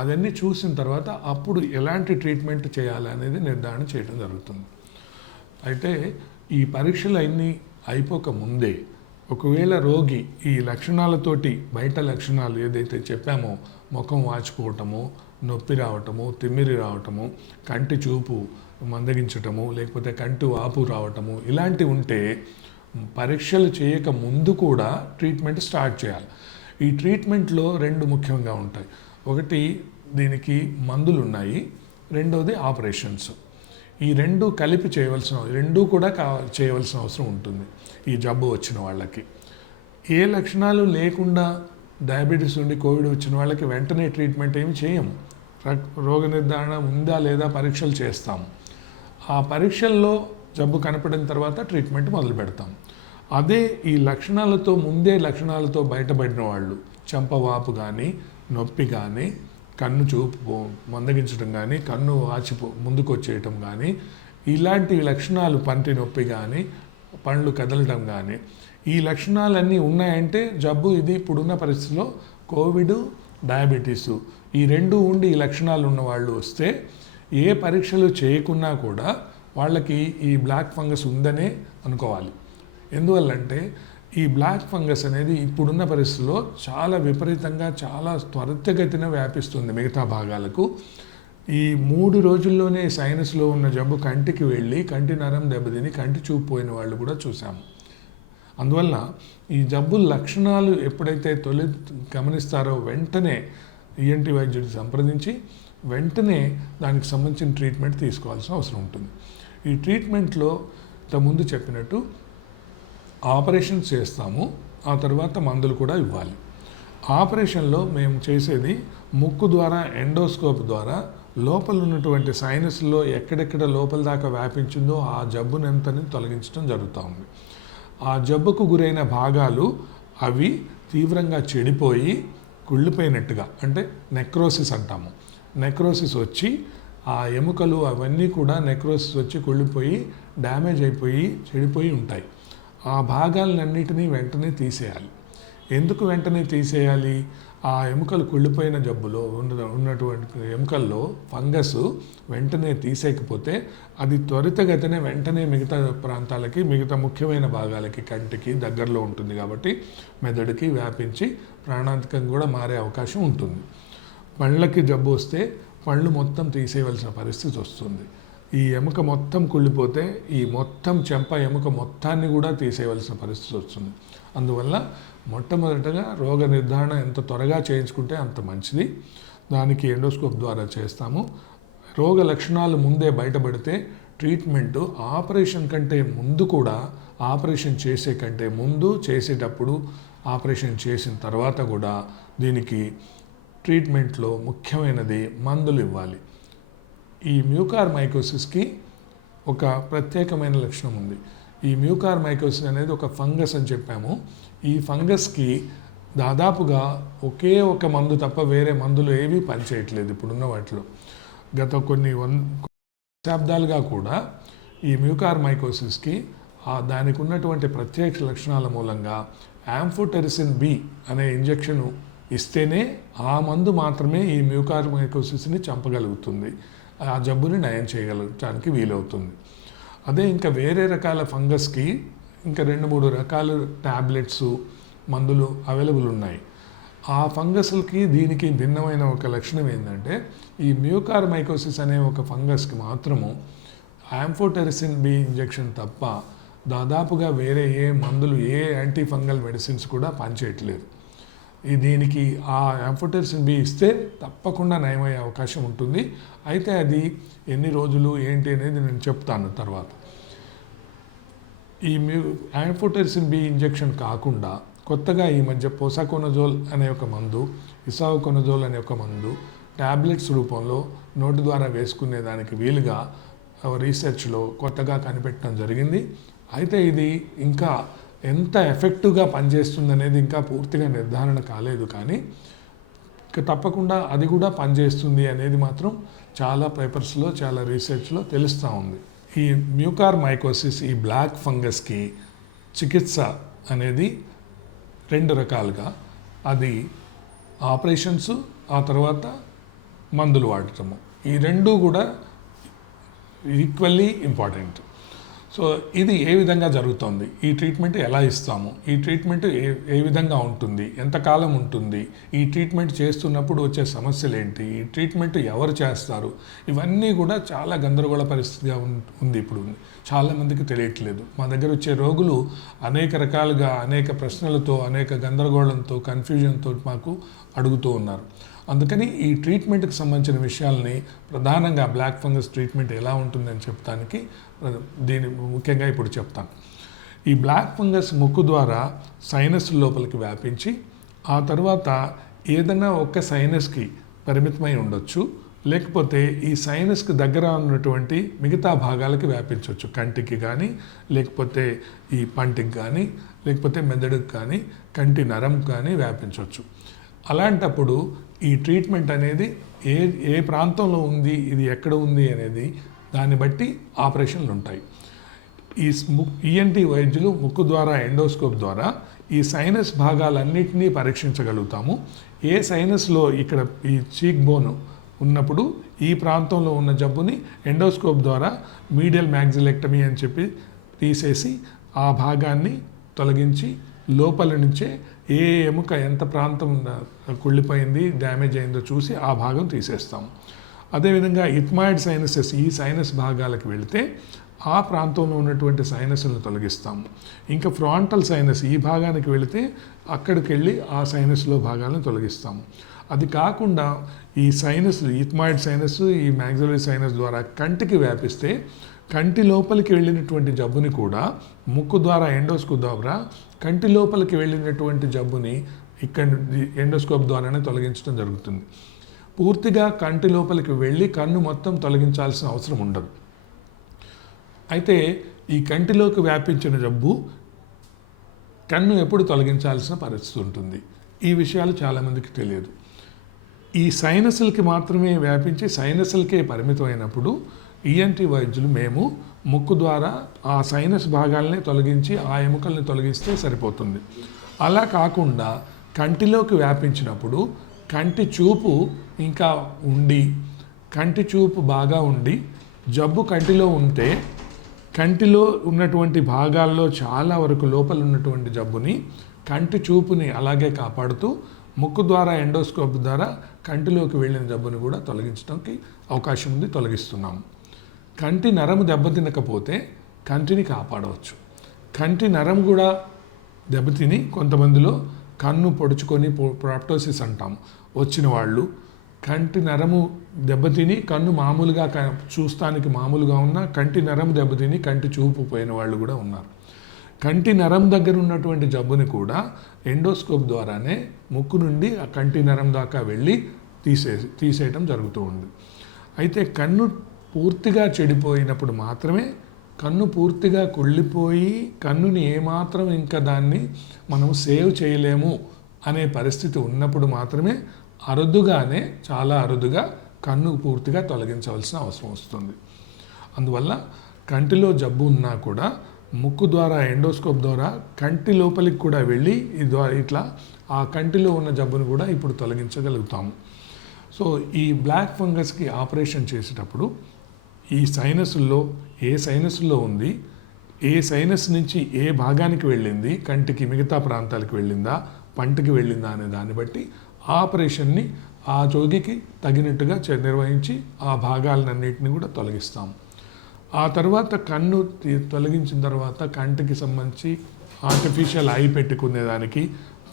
అవన్నీ చూసిన తర్వాత అప్పుడు ఎలాంటి ట్రీట్మెంట్ చేయాలి అనేది నిర్ధారణ చేయడం జరుగుతుంది. అయితే ఈ పరీక్షలు అన్నీ అయిపోక ముందే ఒకవేళ రోగి ఈ లక్షణాలతోటి బయట లక్షణాలు ఏదైతే చెప్పామో, ముఖం వాచిపోవటము, నొప్పి రావటము, తిమ్మిరి రావటము, కంటి చూపు మందగించటము, లేకపోతే కంటి వాపు రావటము, ఇలాంటివి ఉంటే పరీక్షలు చేయక ముందు కూడా ట్రీట్మెంట్ స్టార్ట్ చేయాలి. ఈ ట్రీట్మెంట్లో 2 ముఖ్యంగా ఉంటాయి. ఒకటి దీనికి మందులు ఉన్నాయి, రెండవది ఆపరేషన్స్. ఈ 2 కలిపి రెండూ కూడా చేయవలసిన అవసరం ఉంటుంది. ఈ జబ్బు వచ్చిన వాళ్ళకి ఏ లక్షణాలు లేకుండా డయాబెటీస్ ఉండి కోవిడ్ వచ్చిన వాళ్ళకి వెంటనే ట్రీట్మెంట్ ఏమి చేయము. రోగ నిర్ధారణ ఉందా లేదా పరీక్షలు చేస్తాము. ఆ పరీక్షల్లో జబ్బు కనపడిన తర్వాత ట్రీట్మెంట్ మొదలు పెడతాం. అదే ఈ లక్షణాలతో ముందే లక్షణాలతో బయటపడిన వాళ్ళు, చెంపవాపు కానీ, నొప్పి కానీ, కన్ను చూపు మందగించడం కానీ, కన్ను ముందుకు వచ్చేయటం కానీ, ఇలాంటి లక్షణాలు, పంటి నొప్పి కానీ, పండ్లు కదలటం కానీ, ఈ లక్షణాలన్నీ ఉన్నాయంటే జబ్బు ఇది ఇప్పుడున్న పరిస్థితిలో కోవిడ్, డయాబెటీసు ఈ రెండు ఉండి ఈ లక్షణాలు ఉన్న వాళ్ళు వస్తే ఏ పరీక్షలు చేయకున్నా కూడా వాళ్ళకి ఈ బ్లాక్ ఫంగస్ ఉందనే అనుకోవాలి. ఎందువల్లంటే ఈ బ్లాక్ ఫంగస్ అనేది ఇప్పుడున్న పరిస్థితుల్లో చాలా విపరీతంగా, చాలా త్వరితగతిన వ్యాపిస్తుంది మిగతా భాగాలకు. ఈ 3 రోజుల్లోనే సైనస్లో ఉన్న జబ్బు కంటికి వెళ్ళి కంటి నరం దెబ్బతిని కంటి చూపు పోయిన వాళ్ళు కూడా చూసాము. అందువల్ల ఈ జబ్బు లక్షణాలు ఎప్పుడైతే గమనిస్తారో వెంటనే ఈఎన్టీ వైద్యుడిని సంప్రదించి వెంటనే దానికి సంబంధించిన ట్రీట్మెంట్ తీసుకోవాల్సిన అవసరం ఉంటుంది. ఈ ట్రీట్మెంట్లో ఇంతకుముందు చెప్పినట్టు ఆపరేషన్ చేస్తాము, ఆ తర్వాత మందులు కూడా ఇవ్వాలి. ఆపరేషన్లో మేము చేసేది ముక్కు ద్వారా ఎండోస్కోప్ ద్వారా లోపల ఉన్నటువంటి సైనస్లో ఎక్కడెక్కడ లోపల దాకా వ్యాపించిందో ఆ జబ్బునంతని తొలగించడం జరుగుతూ ఉంది. ఆ జబ్బుకు గురైన భాగాలు అవి తీవ్రంగా చెడిపోయి కుళ్ళిపోయినట్టుగా, అంటే నెక్రోసిస్ అంటాము. నెక్రోసిస్ వచ్చి ఆ ఎముకలు అవన్నీ కూడా నెక్రోసిస్ వచ్చి కుళ్ళిపోయి డ్యామేజ్ అయిపోయి చెడిపోయి ఉంటాయి. ఆ భాగాలన్నిటినీ వెంటనే తీసేయాలి. ఎందుకు వెంటనే తీసేయాలి? ఆ ఎముకలు కుళ్ళిపోయిన జబ్బులో ఉన్నటువంటి ఎముకల్లో ఫంగస్ వెంటనే తీసేయకపోతే అది త్వరితగతిన వెంటనే మిగతా ప్రాంతాలకి, మిగతా ముఖ్యమైన భాగాలకి, కంటికి దగ్గరలో ఉంటుంది కాబట్టి మెదడుకి వ్యాపించి ప్రాణాంతకం కూడా మారే అవకాశం ఉంటుంది. పళ్ళకి జబ్బు వస్తే పళ్ళు మొత్తం తీసేయవలసిన పరిస్థితి వస్తుంది. ఈ ఎముక మొత్తం కుళ్ళిపోతే ఈ మొత్తం చెంప ఎముక మొత్తాన్ని కూడా తీసేయవలసిన పరిస్థితి వస్తుంది. అందువల్ల మొట్టమొదటగా రోగ నిర్ధారణ ఎంత త్వరగా చేయించుకుంటే అంత మంచిది. దానికి ఎండోస్కోప్ ద్వారా చేస్తాము. రోగ లక్షణాలు ముందే బయటపడితే ట్రీట్మెంటు ఆపరేషన్ కంటే ముందు కూడా, ఆపరేషన్ చేసే కంటే ముందు, చేసేటప్పుడు, ఆపరేషన్ చేసిన తర్వాత కూడా దీనికి ట్రీట్మెంట్లో ముఖ్యమైనది మందులు ఇవ్వాలి. ఈ మ్యూకార్మైకోసిస్కి ఒక ప్రత్యేకమైన లక్షణం ఉంది. ఈ మ్యూకార్మైకోసిస్ అనేది ఒక ఫంగస్ అని చెప్పాము. ఈ ఫంగస్కి దాదాపుగా ఒకే ఒక మందు తప్ప వేరే మందులు ఏవి పనిచేయట్లేదు ఇప్పుడున్న వాటిలో. గత కొన్ని దశాబ్దాలుగా కూడా ఈ మ్యూకార్మైకోసిస్కి దానికి ఉన్నటువంటి ప్రత్యేక లక్షణాల మూలంగా యాంఫోటెరిసిన్ బి అనే ఇంజెక్షన్ ఇస్తేనే ఆ మందు మాత్రమే ఈ మ్యూకార్మైకోసిస్ని చంపగలుగుతుంది, ఆ జబ్బుని నయం చేయగలగడానికి వీలవుతుంది. అదే ఇంకా వేరే రకాల ఫంగస్కి ఇంకా 2-3 రకాల ట్యాబ్లెట్స్, మందులు అవైలబుల్ ఉన్నాయి. ఆ ఫంగస్లకి దీనికి భిన్నమైన ఒక లక్షణం ఏంటంటే ఈ మ్యూకార్మైకోసిస్ అనే ఒక ఫంగస్కి మాత్రము యాంఫోటెరిసిన్ బి ఇంజెక్షన్ తప్ప దాదాపుగా వేరే ఏ మందులు, ఏ యాంటీ ఫంగల్ మెడిసిన్స్ కూడా పనిచేయట్లేదు. దీనికి ఆ యాంఫోటెరిసిన్ బి ఇస్తే తప్పకుండా నయమయ్యే అవకాశం ఉంటుంది. అయితే అది ఎన్ని రోజులు ఏంటి అనేది నేను చెప్తాను తర్వాత. ఈ యాంఫోటెరిసిన్ బి ఇంజెక్షన్ కాకుండా కొత్తగా ఈ మధ్య పోసాకోనజోల్ అనే ఒక మందు, ఇసావకోనజోల్ అనే ఒక మందు ట్యాబ్లెట్స్ రూపంలో నోటి ద్వారా వేసుకునే దానికి వీలుగా రీసెర్చ్లో కొత్తగా కనిపెట్టడం జరిగింది. అయితే ఇది ఇంకా ఎంత ఎఫెక్టివ్గా పనిచేస్తుంది అనేది ఇంకా పూర్తిగా నిర్ధారణ కాలేదు, కానీ తప్పకుండా అది కూడా పనిచేస్తుంది అనేది మాత్రం చాలా పేపర్స్లో, చాలా రీసెర్చ్లో తెలుస్తూ ఉంది. ఈ మ్యూకార్మైకోసిస్, ఈ బ్లాక్ ఫంగస్కి చికిత్స అనేది 2 రకాలుగా, అది ఆపరేషన్స్, ఆ తర్వాత మందులు వాడటము. ఈ 2 కూడా ఈక్వల్లీ ఇంపార్టెంట్. సో ఇది ఏ విధంగా జరుగుతుంది, ఈ ట్రీట్మెంట్ ఎలా ఇస్తాము, ఈ ట్రీట్మెంట్ ఏ విధంగా ఉంటుంది, ఎంతకాలం ఉంటుంది, ఈ ట్రీట్మెంట్ చేస్తున్నప్పుడు వచ్చే సమస్యలు ఏంటి, ఈ ట్రీట్మెంట్ ఎవరు చేస్తారు, ఇవన్నీ కూడా చాలా గందరగోళ పరిస్థితిగా ఉంది. ఇప్పుడు చాలామందికి తెలియట్లేదు. మా దగ్గర వచ్చే రోగులు అనేక రకాలుగా, అనేక ప్రశ్నలతో, అనేక గందరగోళంతో, కన్ఫ్యూజన్తో మాకు అడుగుతూ ఉన్నారు. అందుకని ఈ ట్రీట్మెంట్కి సంబంధించిన విషయాల్ని ప్రధానంగా బ్లాక్ ఫంగస్ ట్రీట్మెంట్ ఎలా ఉంటుందని చెప్పడానికి దీని ముఖ్యంగా ఇప్పుడు చెప్తాను. ఈ బ్లాక్ ఫంగస్ ముక్కు ద్వారా సైనస్ లోపలికి వ్యాపించి ఆ తర్వాత ఏదైనా ఒక సైనస్కి పరిమితమై ఉండొచ్చు, లేకపోతే ఈ సైనస్కి దగ్గర ఉన్నటువంటి మిగతా భాగాలకి వ్యాపించవచ్చు. కంటికి కానీ, లేకపోతే ఈ పంటికి కానీ, లేకపోతే మెదడుకి కానీ, కంటి నరం కానీ వ్యాపించవచ్చు. అలాంటప్పుడు ఈ ట్రీట్మెంట్ అనేది ఏ ఏ ప్రాంతంలో ఉంది, ఇది ఎక్కడ ఉంది అనేది దాన్ని బట్టి ఆపరేషన్లు ఉంటాయి. ఈ ఈఎన్టీ వైద్యులు ముక్కు ద్వారా ఎండోస్కోప్ ద్వారా ఈ సైనస్ భాగాలన్నింటినీ పరీక్షించగలుగుతాము. ఏ సైనస్లో ఇక్కడ ఈ చీక్ బోన్ ఉన్నప్పుడు ఈ ప్రాంతంలో ఉన్న జబ్బుని ఎండోస్కోప్ ద్వారా మీడియల్ మ్యాగ్జిలెక్టమీ అని చెప్పి తీసేసి ఆ భాగాన్ని తొలగించి లోపల నుంచే ఏ ఎముక ఎంత ప్రాంతం కుళ్ళిపోయింది, డ్యామేజ్ అయిందో చూసి ఆ భాగం తీసేస్తాము. అదేవిధంగా ఇథ్మాయిడ్ సైనసెస్, ఈ సైనస్ భాగాలకు వెళితే ఆ ప్రాంతంలో ఉన్నటువంటి సైనస్లను తొలగిస్తాము. ఇంకా ఫ్రాంటల్ సైనస్ ఈ భాగానికి వెళితే అక్కడికి వెళ్ళి ఆ సైనస్లో భాగాలను తొలగిస్తాము. అది కాకుండా ఈ సైనస్, ఇథ్మాయిడ్ సైనస్, ఈ మ్యాగ్జిలరీ సైనస్ ద్వారా కంటికి వ్యాపిస్తే కంటి లోపలికి వెళ్ళినటువంటి జబ్బుని కూడా ముక్కు ద్వారా ఎండోస్కోప్ ద్వారా కంటి లోపలికి వెళ్ళినటువంటి జబ్బుని ఇక్కడ ఎండోస్కోప్ ద్వారానే తొలగించడం జరుగుతుంది. పూర్తిగా కంటి లోపలికి వెళ్ళి కన్ను మొత్తం తొలగించాల్సిన అవసరం ఉండదు. అయితే ఈ కంటిలోకి వ్యాపించిన జబ్బు కన్ను ఎప్పుడు తొలగించాల్సిన పరిస్థితి ఉంటుంది. ఈ విషయాలు చాలామందికి తెలియదు. ఈ సైనస్లకి మాత్రమే వ్యాపించి సైనస్లకే పరిమితమైనప్పుడు ఈఎన్టీ వైద్యులు మేము ముక్కు ద్వారా ఆ సైనస్ భాగాల్ని తొలగించి ఆ ఎముకల్ని తొలగిస్తే సరిపోతుంది. అలా కాకుండా కంటిలోకి వ్యాపించినప్పుడు కంటి చూపు ఇంకా ఉండి, కంటి చూపు బాగా ఉండి జబ్బు కంటిలో ఉంటే కంటిలో ఉన్నటువంటి భాగాల్లో చాలా వరకు లోపల ఉన్నటువంటి జబ్బుని, కంటి చూపుని అలాగే కాపాడుతూ ముక్కు ద్వారా ఎండోస్కోప్ ద్వారా కంటిలోకి వెళ్ళిన జబ్బుని కూడా తొలగించడానికి అవకాశం ఉంది, తొలగిస్తున్నాము. కంటి నరము దెబ్బతినకపోతే కంటిని కాపాడవచ్చు. కంటి నరం కూడా దెబ్బతిని కొంతమందిలో కన్ను పొడుచుకొని ప్రాప్టోసిస్ అంటాం వచ్చిన వాళ్ళు, కంటి నరము దెబ్బతిని కన్ను మామూలుగా చూస్తానికి మామూలుగా ఉన్న కంటి నరం దెబ్బతిని కంటి చూపు పోయిన వాళ్ళు కూడా ఉన్నారు. కంటి నరం దగ్గర ఉన్నటువంటి జబ్బుని కూడా ఎండోస్కోప్ ద్వారానే ముక్కు నుండి ఆ కంటి నరం దాకా వెళ్ళి తీసేయటం జరుగుతూ ఉంది. అయితే కన్ను పూర్తిగా చెడిపోయినప్పుడు మాత్రమే, కన్ను పూర్తిగా కుళ్ళిపోయి కన్నుని ఏమాత్రం ఇంకా దాన్ని మనం సేవ్ చేయలేము అనే పరిస్థితి ఉన్నప్పుడు మాత్రమే అరుదుగానే, చాలా అరుదుగా కన్ను పూర్తిగా తొలగించవలసిన అవసరం వస్తుంది. అందువల్ల కంటిలో జబ్బు ఉన్నా కూడా ముక్కు ద్వారా ఎండోస్కోప్ ద్వారా కంటి లోపలికి కూడా వెళ్ళి ఇట్లా ఆ కంటిలో ఉన్న జబ్బును కూడా ఇప్పుడు తొలగించగలుగుతాము. సో ఈ బ్లాక్ ఫంగస్కి ఆపరేషన్ చేసేటప్పుడు ఈ సైనస్లో ఏ సైనస్లో ఉంది, ఏ సైనస్ నుంచి ఏ భాగానికి వెళ్ళింది, కంటికి మిగతా ప్రాంతాలకు వెళ్ళిందా, పంటికి వెళ్ళిందా అనే దాన్ని బట్టి ఆపరేషన్ని ఆ జోగికి తగినట్టుగా నిర్వహించి ఆ భాగాలన్నింటినీ కూడా తొలగిస్తాము. ఆ తర్వాత కన్ను తొలగించిన తర్వాత కంటికి సంబంధించి ఆర్టిఫిషియల్ ఐ పెట్టుకునేదానికి,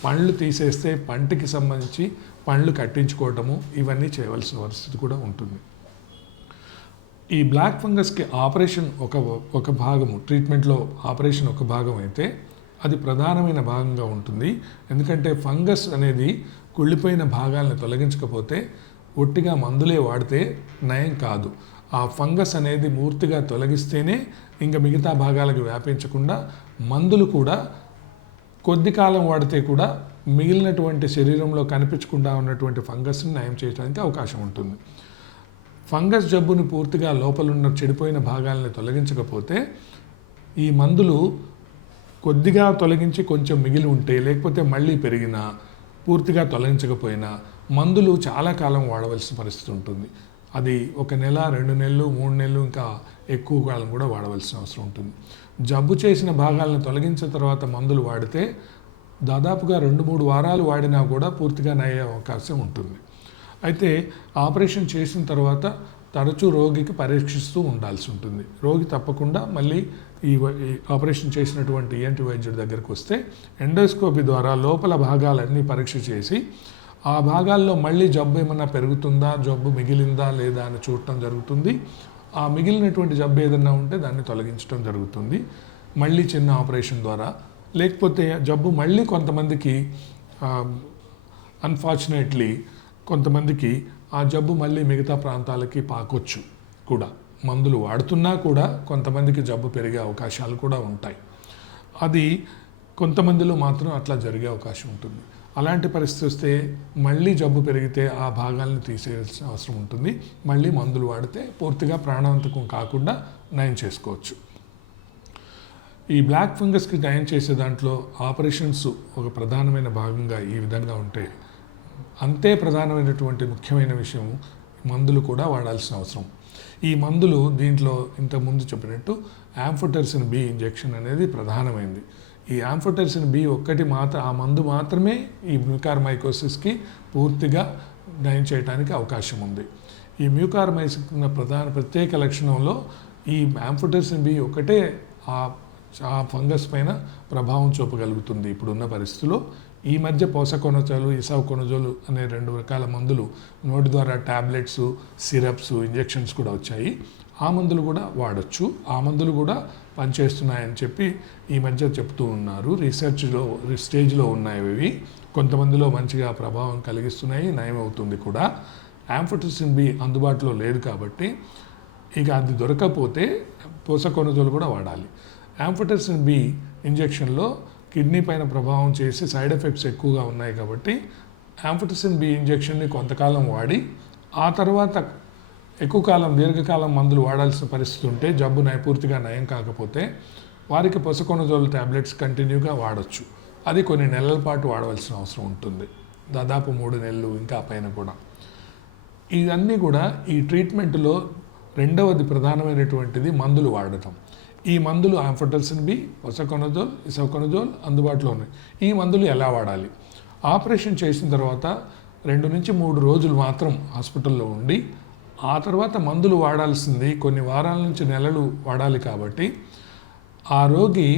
పళ్ళు తీసేస్తే పంటికి సంబంధించి పళ్ళు కట్టించుకోవటము, ఇవన్నీ చేయవలసిన పరిస్థితి కూడా ఉంటుంది. ఈ బ్లాక్ ఫంగస్కి ఆపరేషన్ ఒక భాగము, ట్రీట్మెంట్లో ఆపరేషన్ ఒక భాగం అయితే అది ప్రధానమైన భాగంగా ఉంటుంది. ఎందుకంటే ఫంగస్ అనేది కుళ్ళిపోయిన భాగాలను తొలగించకపోతే ఒట్టిగా మందులే వాడితే నయం కాదు. ఆ ఫంగస్ అనేది పూర్తిగా తొలగిస్తేనే ఇంకా మిగతా భాగాలకు వ్యాపించకుండా, మందులు కూడా కొద్ది కాలం వాడితే కూడా మిగిలినటువంటి శరీరంలో కనిపించకుండా ఉన్నటువంటి ఫంగస్ని నయం చేయడానికి అవకాశం ఉంటుంది. ఫంగస్ జబ్బుని పూర్తిగా లోపలున్న చెడిపోయిన భాగాలను తొలగించకపోతే ఈ మందులు కొద్దిగా తొలగించి కొంచెం మిగిలి ఉంటే, లేకపోతే మళ్ళీ పెరిగినా, పూర్తిగా తొలగించకపోయినా మందులు చాలా కాలం వాడవలసిన పరిస్థితి ఉంటుంది. అది 1 నెల, 2 నెలలు, 3 నెలలు, ఇంకా ఎక్కువ కాలం కూడా వాడవలసిన అవసరం ఉంటుంది. జబ్బు చేసిన భాగాలను తొలగించిన తర్వాత మందులు వాడితే దాదాపుగా 2-3 వారాలు వాడినా కూడా పూర్తిగా నయ్యే అవకాశం ఉంటుంది. అయితే ఆపరేషన్ చేసిన తర్వాత తరచూ రోగికి పరీక్షిస్తూ ఉండాల్సి ఉంటుంది. రోగి తప్పకుండా మళ్ళీ ఈ ఆపరేషన్ చేసినటువంటి ఈఎన్టీ వైద్యుడి దగ్గరికి వస్తే ఎండోస్కోపీ ద్వారా లోపల భాగాలన్నీ పరీక్ష చేసి ఆ భాగాల్లో మళ్ళీ జబ్బు ఏమన్నా పెరుగుతుందా, జబ్బు మిగిలిందా లేదా అని చూడటం జరుగుతుంది. ఆ మిగిలినటువంటి జబ్బు ఏదన్నా ఉంటే దాన్ని తొలగించడం జరుగుతుంది మళ్ళీ చిన్న ఆపరేషన్ ద్వారా. లేకపోతే జబ్బు మళ్ళీ కొంతమందికి అన్ఫార్చునేట్లీ కొంతమందికి ఆ జబ్బు మళ్ళీ మిగతా ప్రాంతాలకి పాకొచ్చు కూడా. మందులు వాడుతున్నా కూడా కొంతమందికి జబ్బు పెరిగే అవకాశాలు కూడా ఉంటాయి. అది కొంతమందిలో మాత్రం అట్లా జరిగే అవకాశం ఉంటుంది. అలాంటి పరిస్థితి వస్తే మళ్ళీ జబ్బు పెరిగితే ఆ భాగాలను తీసేయాల్సిన అవసరం ఉంటుంది. మళ్ళీ మందులు వాడితే పూర్తిగా ప్రాణాంతకం కాకుండా నయం చేసుకోవచ్చు. ఈ బ్లాక్ ఫంగస్కి నయం చేసే దాంట్లో ఆపరేషన్స్ ఒక ప్రధానమైన భాగంగా ఈ విధంగా ఉంటాయి. అంతే ప్రధానమైనటువంటి ముఖ్యమైన విషయం మందులు కూడా వాడాల్సిన అవసరం. ఈ మందులు దీంట్లో ఇంతకుముందు చెప్పినట్టు యాంఫోటెరిసిన్ బి ఇంజెక్షన్ అనేది ప్రధానమైంది. ఈ యాంఫోటెరిసిన్ బి ఆ మందు మాత్రమే ఈ మ్యూకార్మైకోసిస్కి పూర్తిగా నయం చేయడానికి అవకాశం ఉంది. ఈ మ్యూకార్మైసిస్ ప్రత్యేక లక్షణంలో ఈ యాంఫోటెరిసిన్ బి ఒకటే ఆ ఫంగస్ పైన ప్రభావం చూపగలుగుతుంది. ఇప్పుడున్న పరిస్థితుల్లో ఈ మధ్య పోసకొనజోలు, ఇసావుకొనజోలు అనే 2 రకాల మందులు నోటి ద్వారా ట్యాబ్లెట్స్, సిరప్స్, ఇంజెక్షన్స్ కూడా వచ్చాయి. ఆ మందులు కూడా వాడచ్చు. ఆ మందులు కూడా పనిచేస్తున్నాయని చెప్పి ఈ మధ్య చెప్తూ ఉన్నారు. రీసెర్చ్లో స్టేజ్లో ఉన్నాయి ఇవి. కొంతమందిలో మంచిగా ప్రభావం కలిగిస్తున్నాయి, నయమవుతుంది కూడా. యాంఫోటెరిసిన్ బి అందుబాటులో లేదు కాబట్టి ఇక అది దొరకకపోతే పోసకొనజోలు కూడా వాడాలి. యాంఫోటెరిసిన్ బి ఇంజెక్షన్లో కిడ్నీ పైన ప్రభావం చేసి సైడ్ ఎఫెక్ట్స్ ఎక్కువగా ఉన్నాయి కాబట్టి యాంఫోటెరిసిన్ బి ఇంజెక్షన్ని కొంతకాలం వాడి ఆ తర్వాత ఎక్కువ కాలం దీర్ఘకాలం మందులు వాడాల్సిన పరిస్థితి ఉంటే, జబ్బు పూర్తిగా నయం కాకపోతే వారికి పోసకొనజోల్ ట్యాబ్లెట్స్ కంటిన్యూగా వాడచ్చు. అది కొన్ని నెలల పాటు వాడవలసిన అవసరం ఉంటుంది, దాదాపు 3 నెలలు ఇంకా పైన కూడా. ఇవన్నీ కూడా ఈ ట్రీట్మెంట్లో రెండవది ప్రధానమైనటువంటిది మందులు వాడటం. ఈ మందులు యాంఫోటెరిసిన్ బి, పోసకొనజోల్, ఇసావుకొనజోల్ అందుబాటులో ఉన్నాయి. ఈ మందులు ఎలా వాడాలి? ఆపరేషన్ చేసిన తర్వాత 2 నుంచి 3 రోజులు మాత్రం హాస్పిటల్లో ఉండి ఆ తర్వాత మందులు వాడాల్సింది కొన్ని వారాల నుంచి నెలలు వాడాలి. కాబట్టి ఆ రోగి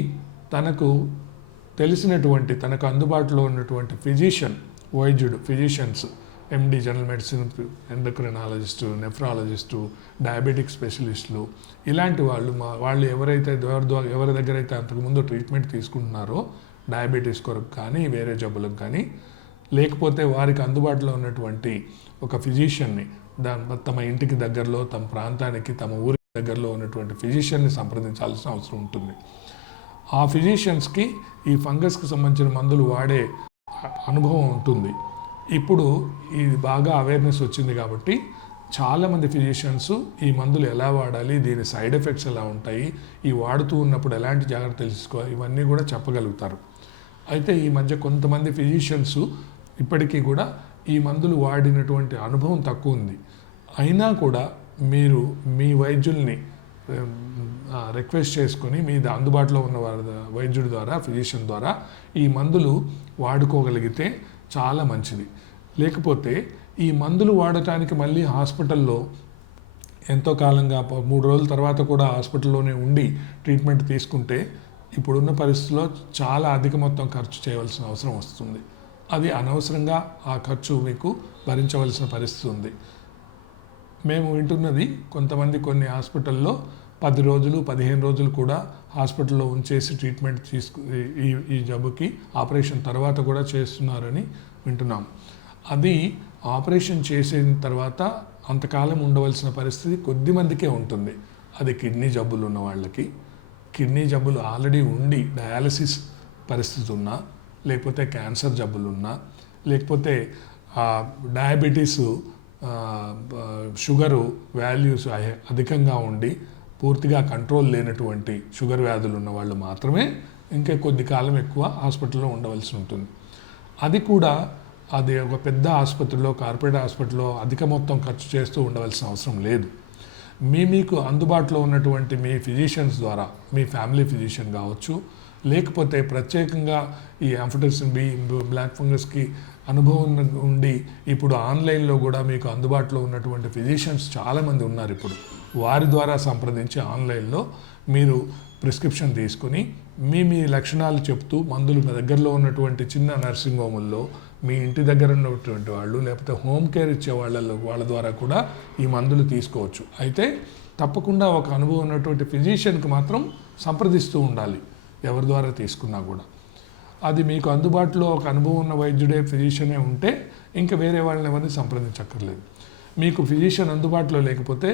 తనకు తెలిసినటువంటి, తనకు అందుబాటులో ఉన్నటువంటి physicians, MD general medicine, endocrinologist, nephrologist, diabetic స్పెషలిస్టులు, ఇలాంటి వాళ్ళు ఎవరి దగ్గర అయితే అంతకుముందు ట్రీట్మెంట్ తీసుకుంటున్నారో డయాబెటీస్ కొరకు కానీ వేరే జబ్బులకు కానీ, లేకపోతే వారికి అందుబాటులో ఉన్నటువంటి ఒక ఫిజిషియన్ని తమ ఇంటికి దగ్గరలో, తమ ప్రాంతానికి, తమ ఊరికి దగ్గరలో ఉన్నటువంటి ఫిజిషియన్ని సంప్రదించాల్సిన అవసరం ఉంటుంది. ఆ ఫిజిషియన్స్కి ఈ ఫంగస్కి సంబంధించిన మందులు వాడే అనుభవం ఉంటుంది. ఇప్పుడు ఇది బాగా అవేర్నెస్ వచ్చింది కాబట్టి చాలామంది ఫిజిషియన్స్ ఈ మందులు ఎలా వాడాలి, దీని సైడ్ ఎఫెక్ట్స్ ఎలా ఉంటాయి, ఈ వాడుతూ ఉన్నప్పుడు ఎలాంటి జాగ్రత్తలు తీసుకోవాలి, ఇవన్నీ కూడా చెప్పగలుగుతారు. అయితే ఈ మధ్య కొంతమంది ఫిజిషియన్స్ ఇప్పటికీ కూడా ఈ మందులు వాడినటువంటి అనుభవం తక్కువ ఉంది. అయినా కూడా మీరు మీ వైద్యుల్ని రిక్వెస్ట్ చేసుకొని మీ అందుబాటులో ఉన్న వైద్యుడి ద్వారా, ఫిజిషియన్ ద్వారా ఈ మందులు వాడుకోగలిగితే చాలా మంచిది. లేకపోతే ఈ మందులు వాడటానికి మళ్ళీ హాస్పిటల్లో ఎంతో కాలంగా 3 రోజుల తర్వాత కూడా హాస్పిటల్లోనే ఉండి ట్రీట్మెంట్ తీసుకుంటే ఇప్పుడున్న పరిస్థితుల్లో చాలా అధిక మొత్తం ఖర్చు చేయవలసిన అవసరం వస్తుంది. అది అనవసరంగా ఆ ఖర్చు మీకు భరించవలసిన పరిస్థితి ఉంది. మేము వింటున్నది కొంతమంది కొన్ని హాస్పిటల్లో 10 రోజులు 15 రోజులు కూడా హాస్పిటల్లో ఉంచేసి ట్రీట్మెంట్ ఈ జబ్బుకి ఆపరేషన్ తర్వాత కూడా చేస్తున్నారని వింటున్నాం. అది ఆపరేషన్ చేసిన తర్వాత అంతకాలం ఉండవలసిన పరిస్థితి కొద్దిమందికే ఉంటుంది. అది కిడ్నీ జబ్బులు ఉన్న వాళ్ళకి, కిడ్నీ జబ్బులు ఆల్రెడీ ఉండి డయాలసిస్ పరిస్థితి ఉన్నా, లేకపోతే క్యాన్సర్ జబ్బులు ఉన్నా, లేకపోతే డయాబెటీస్, షుగరు వాల్యూస్ అధికంగా ఉండి పూర్తిగా కంట్రోల్ లేనటువంటి షుగర్ వ్యాధులు ఉన్న వాళ్ళు మాత్రమే ఇంకా కొద్ది కాలం ఎక్కువ హాస్పిటల్లో ఉండవలసి ఉంటుంది. అది కూడా అది ఒక పెద్ద ఆసుపత్రిలో, కార్పొరేట్ హాస్పిటల్లో అధిక మొత్తం ఖర్చు చేస్తూ ఉండవలసిన అవసరం లేదు. మీకు అందుబాటులో ఉన్నటువంటి మీ ఫిజిషియన్స్ ద్వారా, మీ ఫ్యామిలీ ఫిజిషియన్ కావచ్చు, లేకపోతే ప్రత్యేకంగా ఈ యాంఫోటెరిసిన్ బి, బ్లాక్ ఫంగస్కి అనుభవం ఉండి ఇప్పుడు ఆన్లైన్లో కూడా మీకు అందుబాటులో ఉన్నటువంటి ఫిజిషియన్స్ చాలామంది ఉన్నారు. ఇప్పుడు వారి ద్వారా సంప్రదించి ఆన్లైన్లో మీరు ప్రిస్క్రిప్షన్ తీసుకుని మీ లక్షణాలు చెప్తూ మందులు మీ దగ్గరలో ఉన్నటువంటి చిన్న నర్సింగ్ హోముల్లో, మీ ఇంటి దగ్గర ఉన్నటువంటి వాళ్ళు, లేకపోతే హోమ్ కేర్ ఇచ్చే వాళ్ళ ద్వారా కూడా ఈ మందులు తీసుకోవచ్చు. అయితే తప్పకుండా ఒక అనుభవం ఉన్నటువంటి ఫిజిషియన్కి మాత్రం సంప్రదిస్తూ ఉండాలి ఎవరి ద్వారా తీసుకున్నా కూడా. అది మీకు అందుబాటులో ఒక అనుభవం ఉన్న వైద్యుడే, ఫిజిషియనే ఉంటే ఇంకా వేరే వాళ్ళని ఎవరిని సంప్రదించక్కర్లేదు. మీకు ఫిజిషియన్ అందుబాటులో లేకపోతే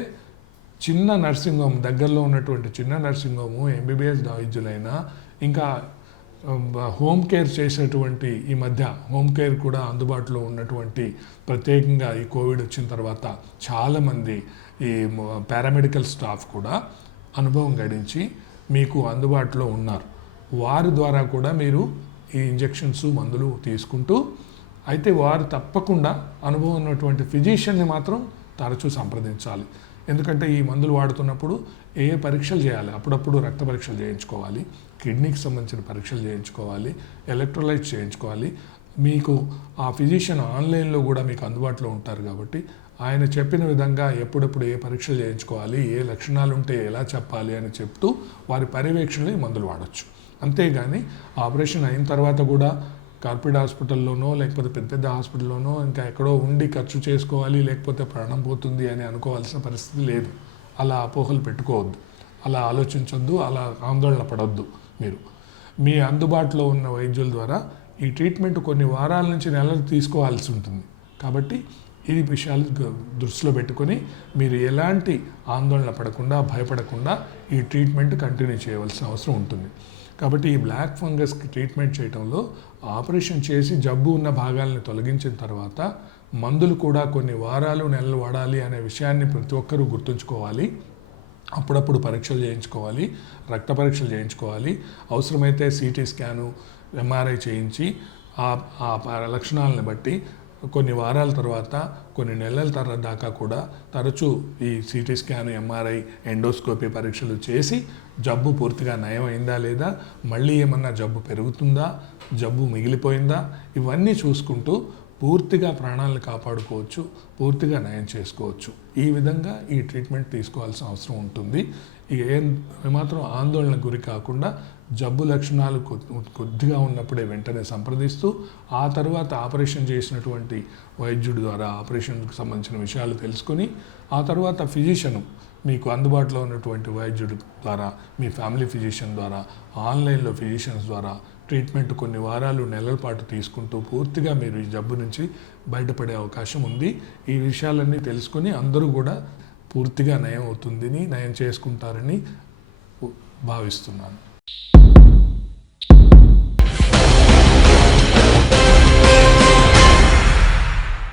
చిన్న నర్సింగ్ హోమ్, దగ్గరలో ఉన్నటువంటి చిన్న నర్సింగ్ హోము, ఎంబీబీఎస్ వైద్యులైనా, ఇంకా హోమ్ కేర్ చేసేటువంటి ఈ మధ్య హోమ్ కేర్ కూడా అందుబాటులో ఉన్నటువంటి, ప్రత్యేకంగా ఈ కోవిడ్ వచ్చిన తర్వాత చాలామంది ఈ పారామెడికల్ స్టాఫ్ కూడా అనుభవం గడించి మీకు అందుబాటులో ఉన్నారు. వారి ద్వారా కూడా మీరు ఈ ఇంజెక్షన్స్ మందులు తీసుకుంటూ, అయితే వారు తప్పకుండా అనుభవం ఉన్నటువంటి ఫిజిషియన్ని మాత్రం తరచూ సంప్రదించాలి. ఎందుకంటే ఈ మందులు వాడుతున్నప్పుడు ఏ పరీక్షలు చేయాలి, అప్పుడప్పుడు రక్త పరీక్షలు చేయించుకోవాలి, కిడ్నీకి సంబంధించిన పరీక్షలు చేయించుకోవాలి, ఎలక్ట్రోలైట్స్ చేయించుకోవాలి. మీకు ఆ ఫిజిషియన్ ఆన్లైన్లో కూడా మీకు అందుబాటులో ఉంటారు కాబట్టి ఆయన చెప్పిన విధంగా ఎప్పుడెప్పుడు ఏ పరీక్షలు చేయించుకోవాలి, ఏ లక్షణాలు ఉంటే ఎలా చెప్పాలి అని చెప్తూ వారి పర్యవేక్షణలో ఈ మందులు వాడచ్చు. అంతేగాని ఆపరేషన్ అయిన తర్వాత కూడా కార్పొరేట్ హాస్పిటల్లోనో లేకపోతే పెద్ద పెద్ద హాస్పిటల్లోనో ఇంకా ఎక్కడో ఉండి ఖర్చు చేసుకోవాలి, లేకపోతే ప్రాణం పోతుంది అని అనుకోవాల్సిన పరిస్థితి లేదు. అలా అపోహలు పెట్టుకోవద్దు, అలా ఆలోచించొద్దు, అలా ఆందోళన పడొద్దు. మీరు మీ అందుబాటులో ఉన్న వైద్యుల ద్వారా ఈ ట్రీట్మెంట్ కొన్ని వారాల నుంచి నెలలు తీసుకోవాల్సి ఉంటుంది. కాబట్టి ఈ విషయాలు దృష్టిలో పెట్టుకొని మీరు ఎలాంటి ఆందోళన పడకుండా, భయపడకుండా ఈ ట్రీట్మెంట్ కంటిన్యూ చేయవలసిన అవసరం ఉంటుంది. కాబట్టి ఈ బ్లాక్ ఫంగస్కి ట్రీట్మెంట్ చేయడంలో ఆపరేషన్ చేసి జబ్బు ఉన్న భాగాలను తొలగించిన తర్వాత మందులు కూడా కొన్ని వారాలు, నెలలు వాడాలి అనే విషయాన్ని ప్రతి ఒక్కరూ గుర్తుంచుకోవాలి. అప్పుడప్పుడు పరీక్షలు చేయించుకోవాలి, రక్త పరీక్షలు చేయించుకోవాలి, అవసరమైతే సిటీ స్కాను, ఎంఆర్ఐ చేయించి ఆ లక్షణాలను బట్టి కొన్ని వారాల తర్వాత, కొన్ని నెలల తర్వాత దాకా కూడా తరచూ ఈ సిటీ స్కాన్, ఎంఆర్ఐ, ఎండోస్కోపీ పరీక్షలు చేసి జబ్బు పూర్తిగా నయం అయిందా లేదా, మళ్ళీ ఏమన్నా జబ్బు పెరుగుతుందా, జబ్బు మిగిలిపోయిందా, ఇవన్నీ చూసుకుంటూ పూర్తిగా ప్రాణాలను కాపాడుకోవచ్చు, పూర్తిగా నయం చేసుకోవచ్చు. ఈ విధంగా ఈ ట్రీట్మెంట్ తీసుకోవాల్సిన అవసరం ఉంటుంది. ఏమాత్రం ఆందోళనకు గురి కాకుండా జబ్బు లక్షణాలు కొద్దిగా ఉన్నప్పుడే వెంటనే సంప్రదిస్తూ, ఆ తర్వాత ఆపరేషన్ చేసినటువంటి వైద్యుడి ద్వారా ఆపరేషన్కి సంబంధించిన విషయాలు తెలుసుకొని, ఆ తర్వాత ఫిజిషియన్ మీకు అందుబాటులో ఉన్నటువంటి వైద్యుడి ద్వారా, మీ ఫ్యామిలీ ఫిజిషియన్ ద్వారా, ఆన్లైన్లో ఫిజిషియన్స్ ద్వారా ట్రీట్మెంట్ కొన్ని వారాలు, నెలల పాటు తీసుకుంటూ పూర్తిగా మీరు ఈ జబ్బు నుంచి బయటపడే అవకాశం ఉంది. ఈ విషయాలన్నీ తెలుసుకొని అందరూ కూడా పూర్తిగా నయం చేసుకుంటారని భావిస్తున్నాను.